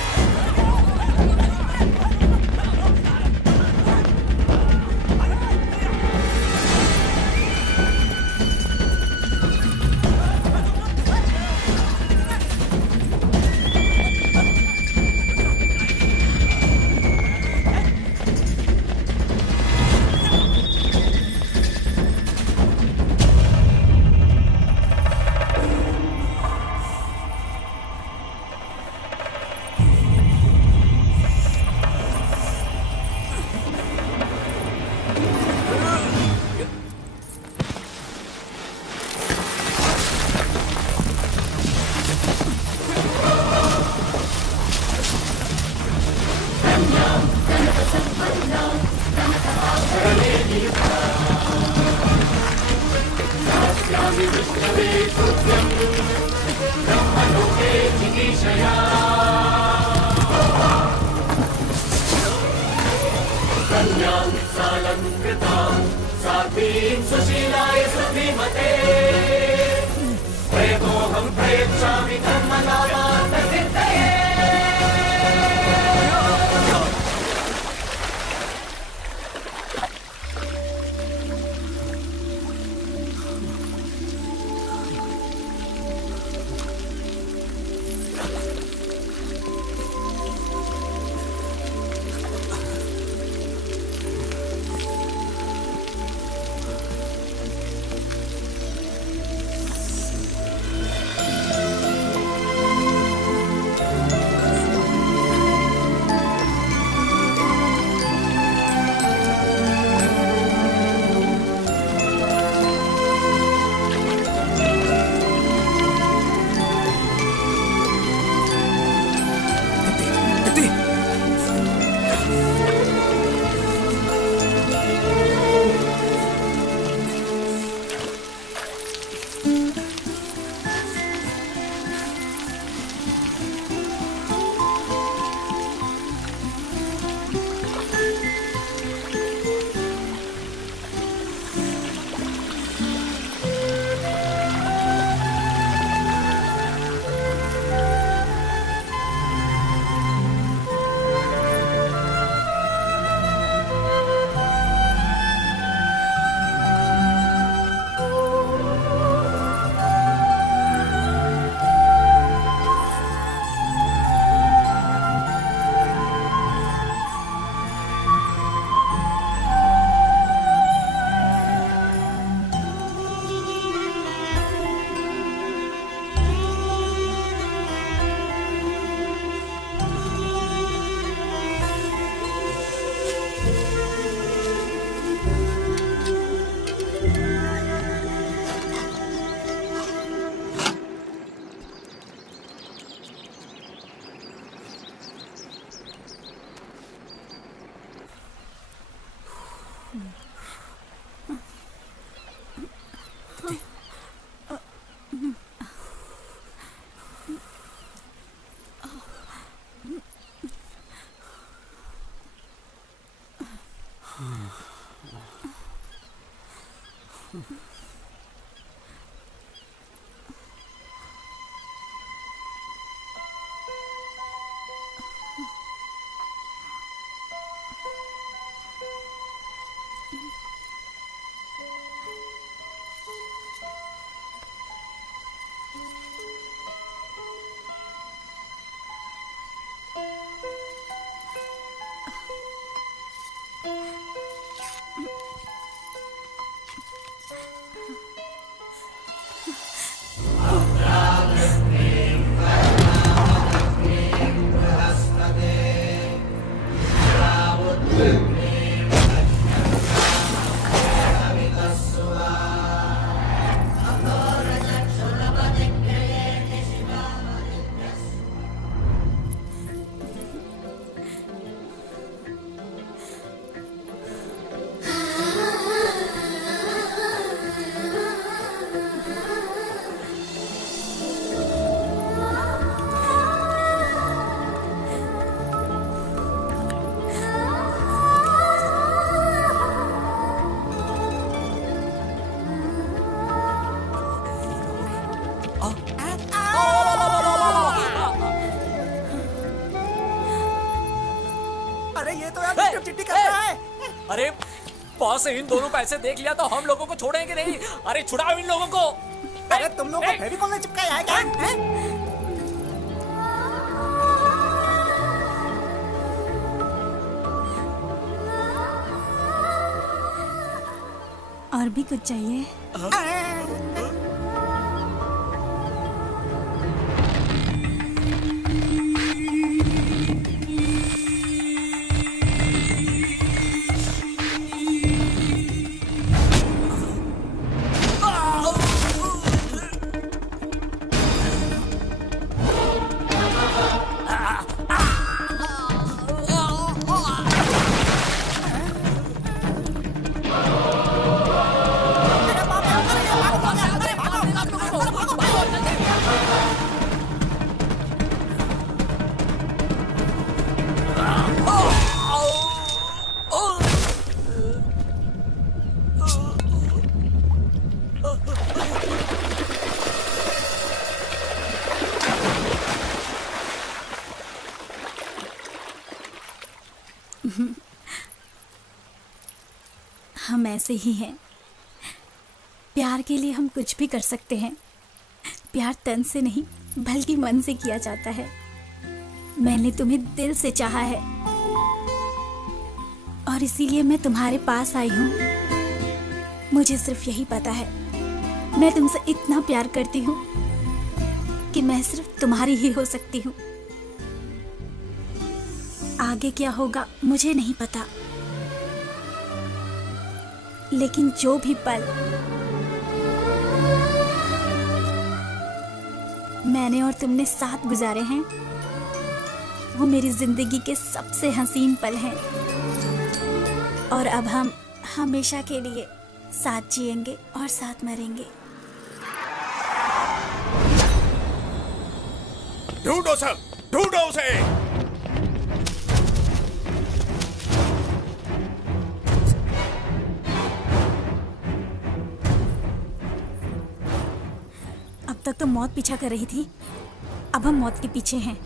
कन्यां सालंकृतां सात्वीं सुशीलाय श्रुतिमते प्रेमोऽहं प्रयच्छामि कर्मलाभार्थसिद्धये अरे बॉस से इन दोनों को ऐसे देख लिया तो हम लोगों को छोड़ेंगे नहीं। अरे छुड़ाओ इन लोगों को। अरे तुम लोगों को फेविकॉल ने चिपकाया है क्या? और भी कुछ चाहिए? हम ऐसे ही हैं। प्यार के लिए हम कुछ भी कर सकते हैं। प्यार तन से नहीं बल्कि मन से किया जाता है। मैंने तुम्हें दिल से चाहा है और इसीलिए मैं तुम्हारे पास आई हूँ। मुझे सिर्फ यही पता है, मैं तुमसे इतना प्यार करती हूँ कि मैं सिर्फ तुम्हारी ही हो सकती हूँ। आगे क्या होगा मुझे नहीं पता, लेकिन जो भी पल मैंने और तुमने साथ गुजारे हैं वो मेरी जिंदगी के सबसे हसीन पल हैं। और अब हम हमेशा के लिए साथ जिएंगे और साथ मरेंगे। ढूंढो सब, ढूंढो उसे। अब तक तो मौत पीछा कर रही थी, अब हम मौत के पीछे हैं।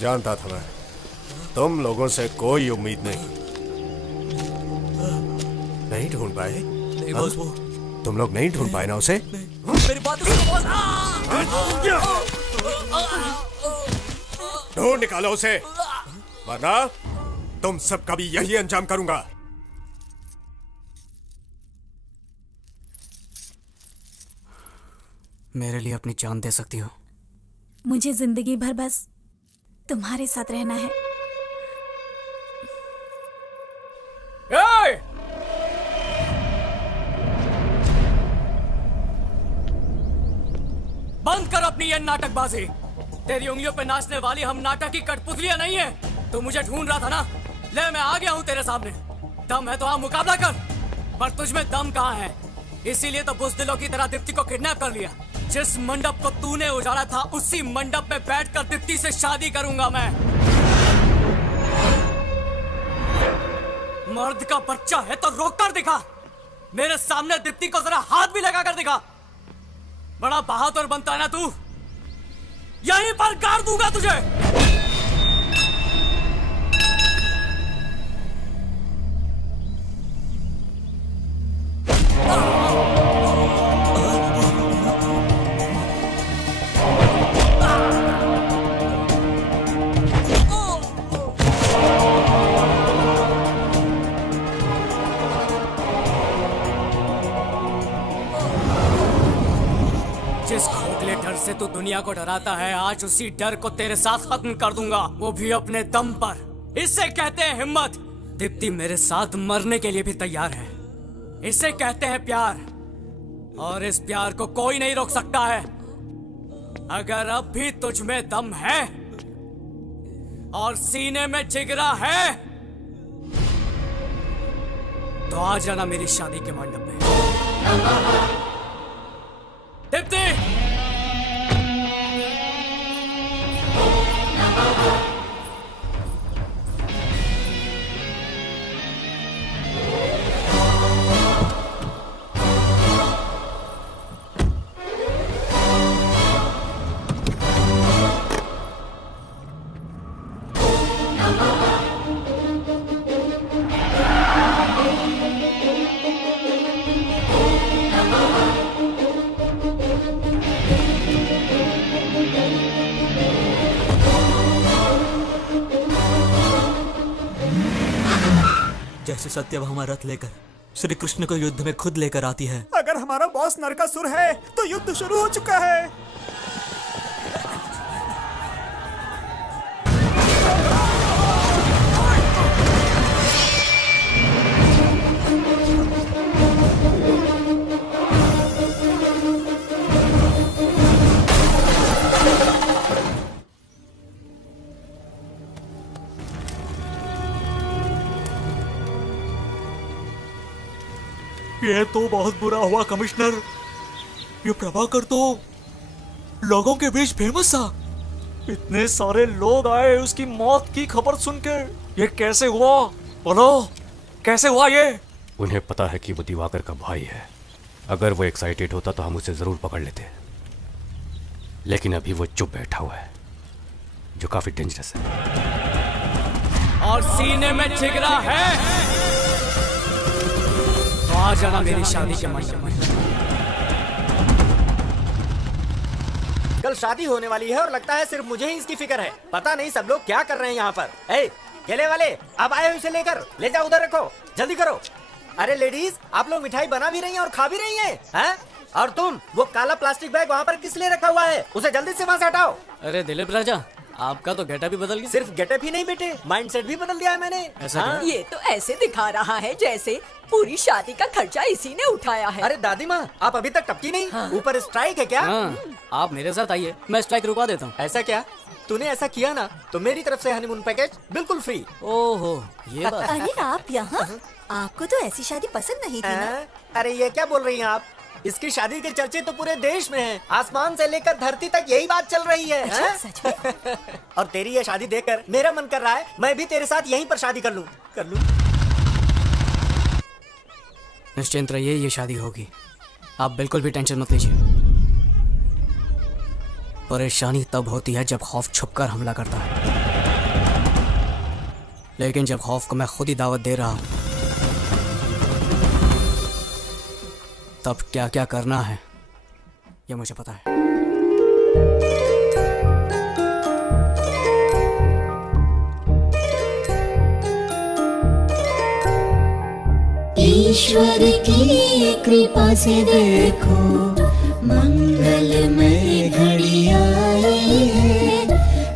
जानता था मैं, तुम लोगों से कोई उम्मीद नहीं। नहीं ढूंढ पाए? नहीं बॉस, वो तुम लोग नहीं ढूंढ पाए ना उसे? मेरी बात सुनो बॉस। ढूंढ निकालो उसे, वरना तुम सबका भी यही अंजाम करूंगा। मेरे लिए अपनी जान दे सकती हो? मुझे जिंदगी भर बस तुम्हारे साथ रहना है। बंद कर अपनी ये नाटकबाजी। तेरी उंगलियों पे नाचने वाली हम नाटक की कठपुतलियां नहीं है। तू मुझे ढूंढ रहा था ना, ले मैं आ गया हूँ तेरे सामने। दम है तो हाँ मुकाबला कर, पर तुझमें दम कहाँ है? इसीलिए तो बुज़दिलों की तरह दीप्ति को किडनैप कर लिया। जिस मंडप को तूने उजाड़ा था उसी मंडप में बैठकर दीप्ति से शादी करूंगा मैं। मर्द का बच्चा है तो रोक कर दिखा। मेरे सामने दीप्ति को जरा हाथ भी लगा कर दिखा। बड़ा बहादुर बनता है ना तू, यहीं पर गाड़ दूंगा तुझे। जिस खोखले डर से तू दुनिया को डराता है, आज उसी डर को तेरे साथ खत्म कर दूंगा, वो भी अपने दम पर। इससे कहते हैं हिम्मत। दीप्ति मेरे साथ मरने के लिए भी तैयार है। इसे कहते हैं प्यार, और इस प्यार को कोई नहीं रोक सकता है। अगर अब भी तुझ में दम है और सीने में जिगरा है तो आ जाना मेरी शादी के मंडप में। दीप्ति! जैसे सत्यभामा रथ लेकर श्री कृष्ण को युद्ध में खुद लेकर आती है। अगर हमारा बॉस नरकासुर है तो युद्ध शुरू हो चुका है। ये तो बहुत बुरा हुआ कमिश्नर। ये प्रभाकर तो लोगों के बीच फेमस था, इतने सारे लोग आए उसकी मौत की खबर सुनकर। ये कैसे हुआ? बोलो, कैसे हुआ ये? उन्हें पता है कि वो दिवाकर का भाई है। अगर वो एक्साइटेड होता तो हम उसे जरूर पकड़ लेते, लेकिन अभी वो चुप बैठा हुआ है, जो काफी डेंजरस है। और सीने में जिगरा है तो आ जाना मेरी शादी के मंडप में। कल शादी होने वाली है और लगता है सिर्फ मुझे ही इसकी फिक्र है। पता नहीं सब लोग क्या कर रहे हैं यहाँ पर। ए, केले वाले, अब आए हो इसे लेकर, ले जाओ उधर रखो, जल्दी करो। अरे लेडीज, आप लोग मिठाई बना भी रही हैं और खा भी रही हैं, हैं? और तुम वो काला प्लास्टिक बैग वहाँ पर किस लिए रखा हुआ है? उसे जल्दी से वहाँ से हटाओ। अरे दिलीप राजा, आपका तो गेटअप भी बदल गया। सिर्फ गेटअप ही नहीं बेटे, माइंडसेट भी बदल दिया है मैंने। ऐसा ये तो ऐसे दिखा रहा है जैसे पूरी शादी का खर्चा इसी ने उठाया है। अरे दादी माँ, आप अभी तक टपकी नहीं? ऊपर स्ट्राइक है क्या? आप मेरे साथ आइए, मैं स्ट्राइक रुकवा देता हूँ। ऐसा क्या? तूने ऐसा किया ना तो मेरी तरफ से हनीमून पैकेज बिल्कुल फ्री। ओहो, ये बात। अरे आप यहाँ? आपको तो ऐसी शादी पसंद नहीं थी ना? अरे ये क्या बोल रही हैं आप? इसकी शादी के चर्चे तो पूरे देश में हैं। आसमान से लेकर धरती तक यही बात चल रही है। अच्छा, सच में? और तेरी ये शादी देखकर मेरा मन कर रहा है मैं भी तेरे साथ यहीं पर शादी कर लूं। निश्चिंत रहिए, ये शादी होगी। आप बिल्कुल भी टेंशन मत लीजिए। परेशानी तब होती है जब खौफ छुपकर हमला करता है, लेकिन जब खौफ को मैं खुद ही दावत दे रहा हूं, तब क्या क्या करना है ये मुझे पता है। ईश्वर की कृपा से देखो मंगलमय घड़ी आई है।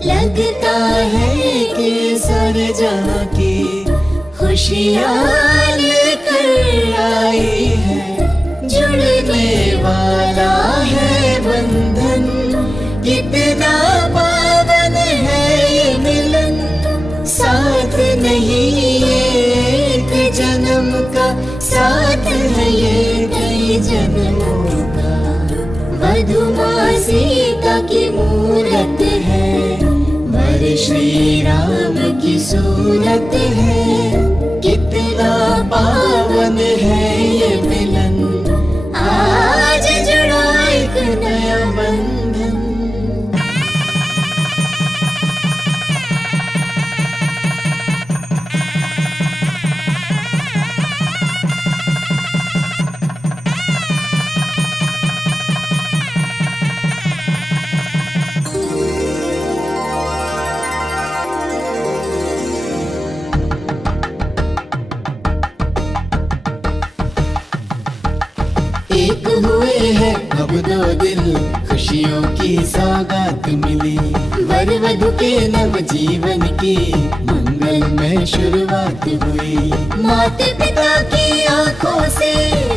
लगता है कि सारे जहां की खुशियां लेकर आई है। जुड़ने वाला है बंधन, कितना पावन है ये मिलन। साथ नहीं एक जन्म का, साथ है ये कई जन्मों का। वधुमा सीता की मूरत है, वर श्री राम की सूरत है। कितना पावन है ये मिलन, आज जुड़ा एक नया बंधन। एक हुए हैं अब दो दिल, खुशियों की सौगात मिली। वर वधु के नव जीवन की मंगलमय शुरुआत हुई। माता पिता की आंखों से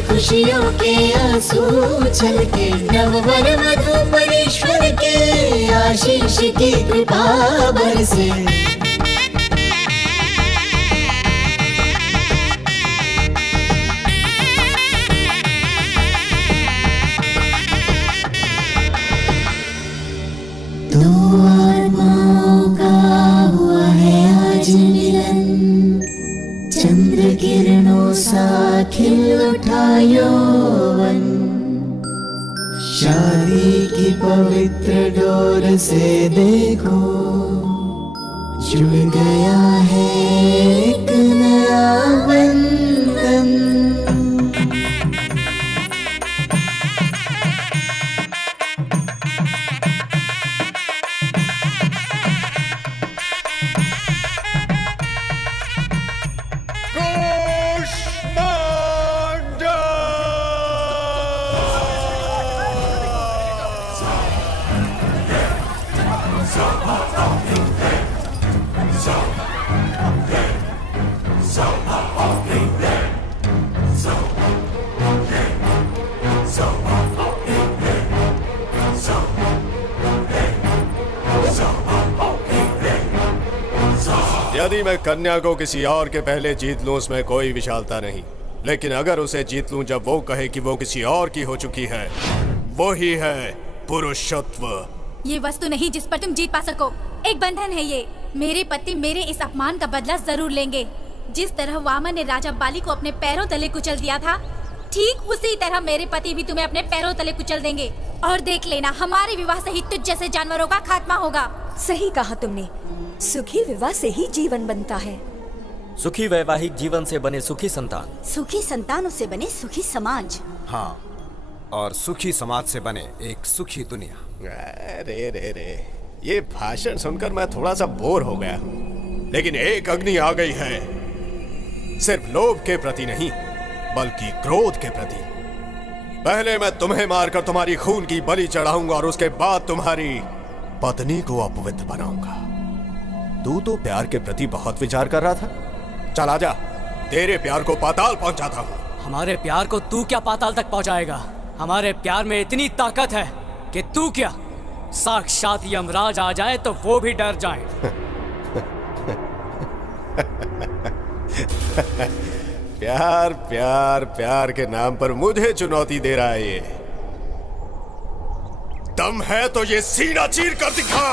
खुशियों के आंसू छलके। नव वर वधु परमेश्वर के आशीष की कृपा बरसे। दो आत्माओं का हुआ है आज मिलन। चंद्र किरणों सा खिल उठा यौवन। शादी की पवित्र डोर से देखो जुड़ गया है एक नया बंधन। यदि मैं कन्या को किसी और के पहले जीत लूं उसमें कोई विशालता नहीं, लेकिन अगर उसे जीत लूं जब वो कहे कि वो किसी और की हो चुकी है, वो ही है पुरुषत्व। ये वस्तु नहीं जिस पर तुम जीत पा सको। एक बंधन है ये। मेरे पति मेरे इस अपमान का बदला जरूर लेंगे। जिस तरह वामन ने राजा बाली को अपने पैरों तले कुचल दिया था, ठीक उसी तरह मेरे पति भी तुम्हें अपने पैरों तले कुचल देंगे। और देख लेना, हमारे विवाह से ही तुझ जैसे जानवरों का खात्मा होगा। सही कहा तुमने। सुखी विवाह से ही जीवन बनता है। सुखी वैवाहिक जीवन से बने सुखी संतान, सुखी संतानों से बने सुखी समाज। हाँ, और सुखी समाज से बने एक सुखी दुनिया। रे रे रे, ये भाषण सुनकर मैं थोड़ा सा बोर हो गया हूँ। लेकिन एक अग्नि आ गई है, सिर्फ लोभ के प्रति नहीं बल्कि क्रोध के प्रति। पहले मैं तुम्हें मारकर तुम्हारी खून की बलि चढ़ाऊंगा और उसके बाद तुम्हारी पत्नी को अपवित्र बनाऊंगा। तू तो प्यार के प्रति बहुत विचार कर रहा था। चल आजा, तेरे प्यार को पाताल पहुंचाता हूँ। हमारे प्यार को तू क्या पाताल तक पहुंचाएगा? हमारे प्यार में इतनी ताकत है कि तू क्या, साक्षात यमराज आ जाए तो वो भी डर जाए। प्यार प्यार प्यार के नाम पर मुझे चुनौती दे रहा है ये। दम है तो ये सीना चीर कर दिखा।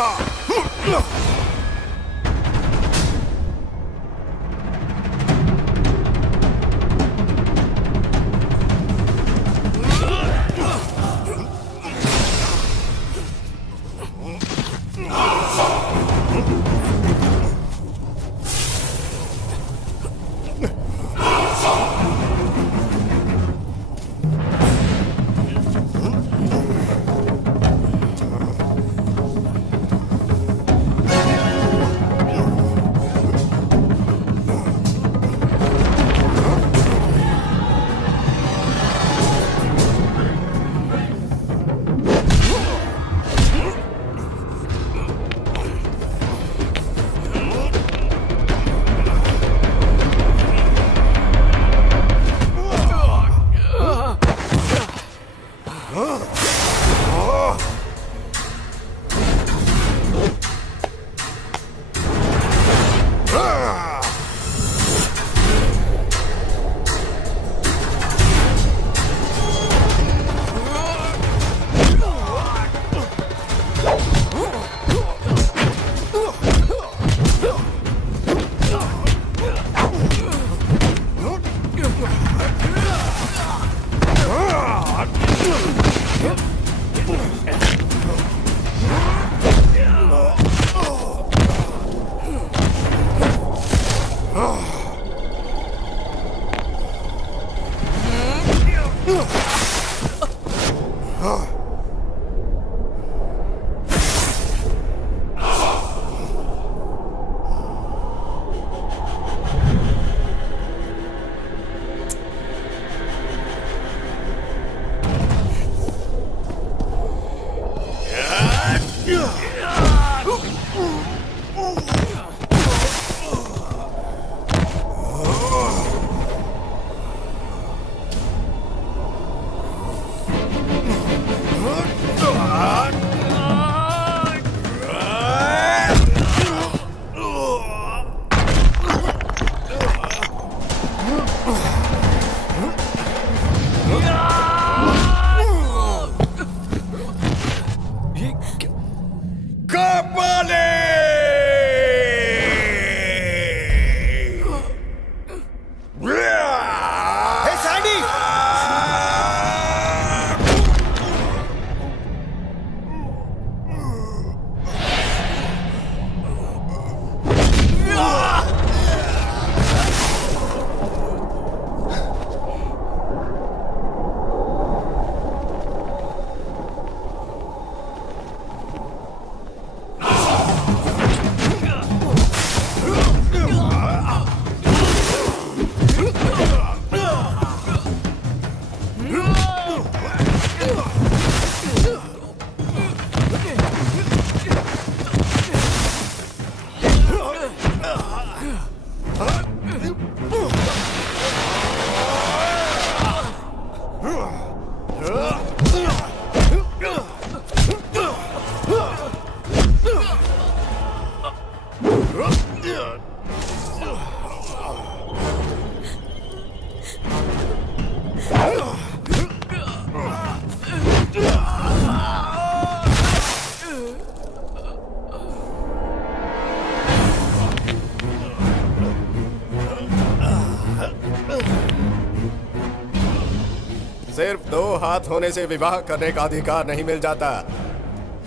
सिर्फ 2 हाथ होने से विवाह करने का अधिकार नहीं मिल जाता।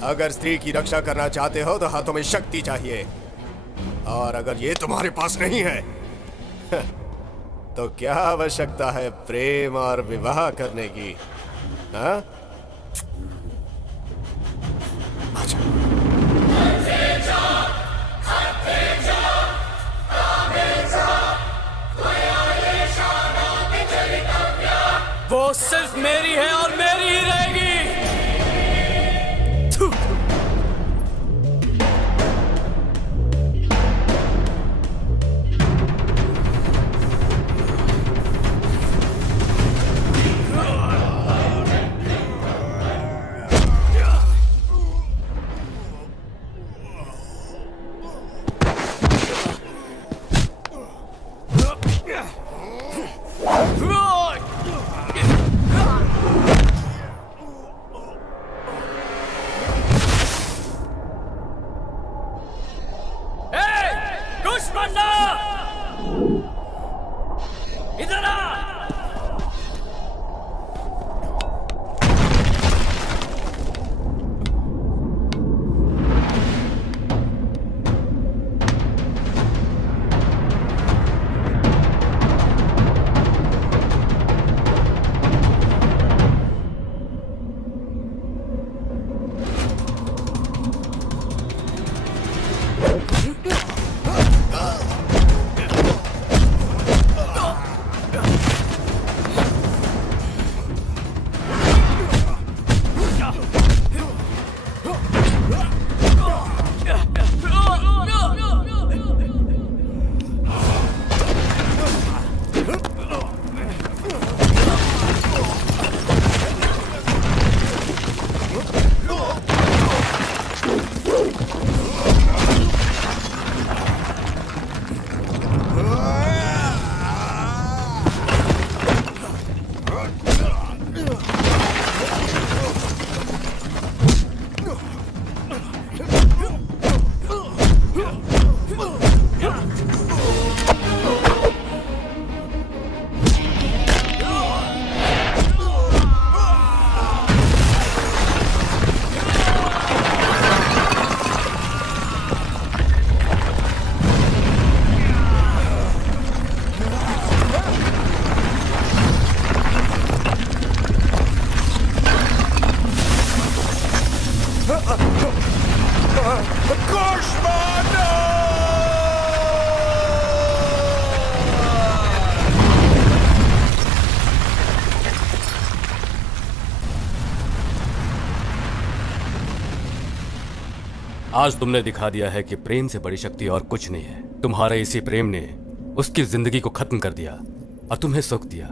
अगर स्त्री की रक्षा करना चाहते हो तो हाथों में शक्ति चाहिए, और अगर ये तुम्हारे पास नहीं है तो क्या आवश्यकता है प्रेम और विवाह करने की? हाँ? वो सिर्फ मेरी है और मेरी ही रहेगी। थू। इधर आ। आज तुमने दिखा दिया है कि प्रेम से बड़ी शक्ति और कुछ नहीं है। तुम्हारे इसी प्रेम ने उसकी जिंदगी को खत्म कर दिया और तुम्हें सुख दिया।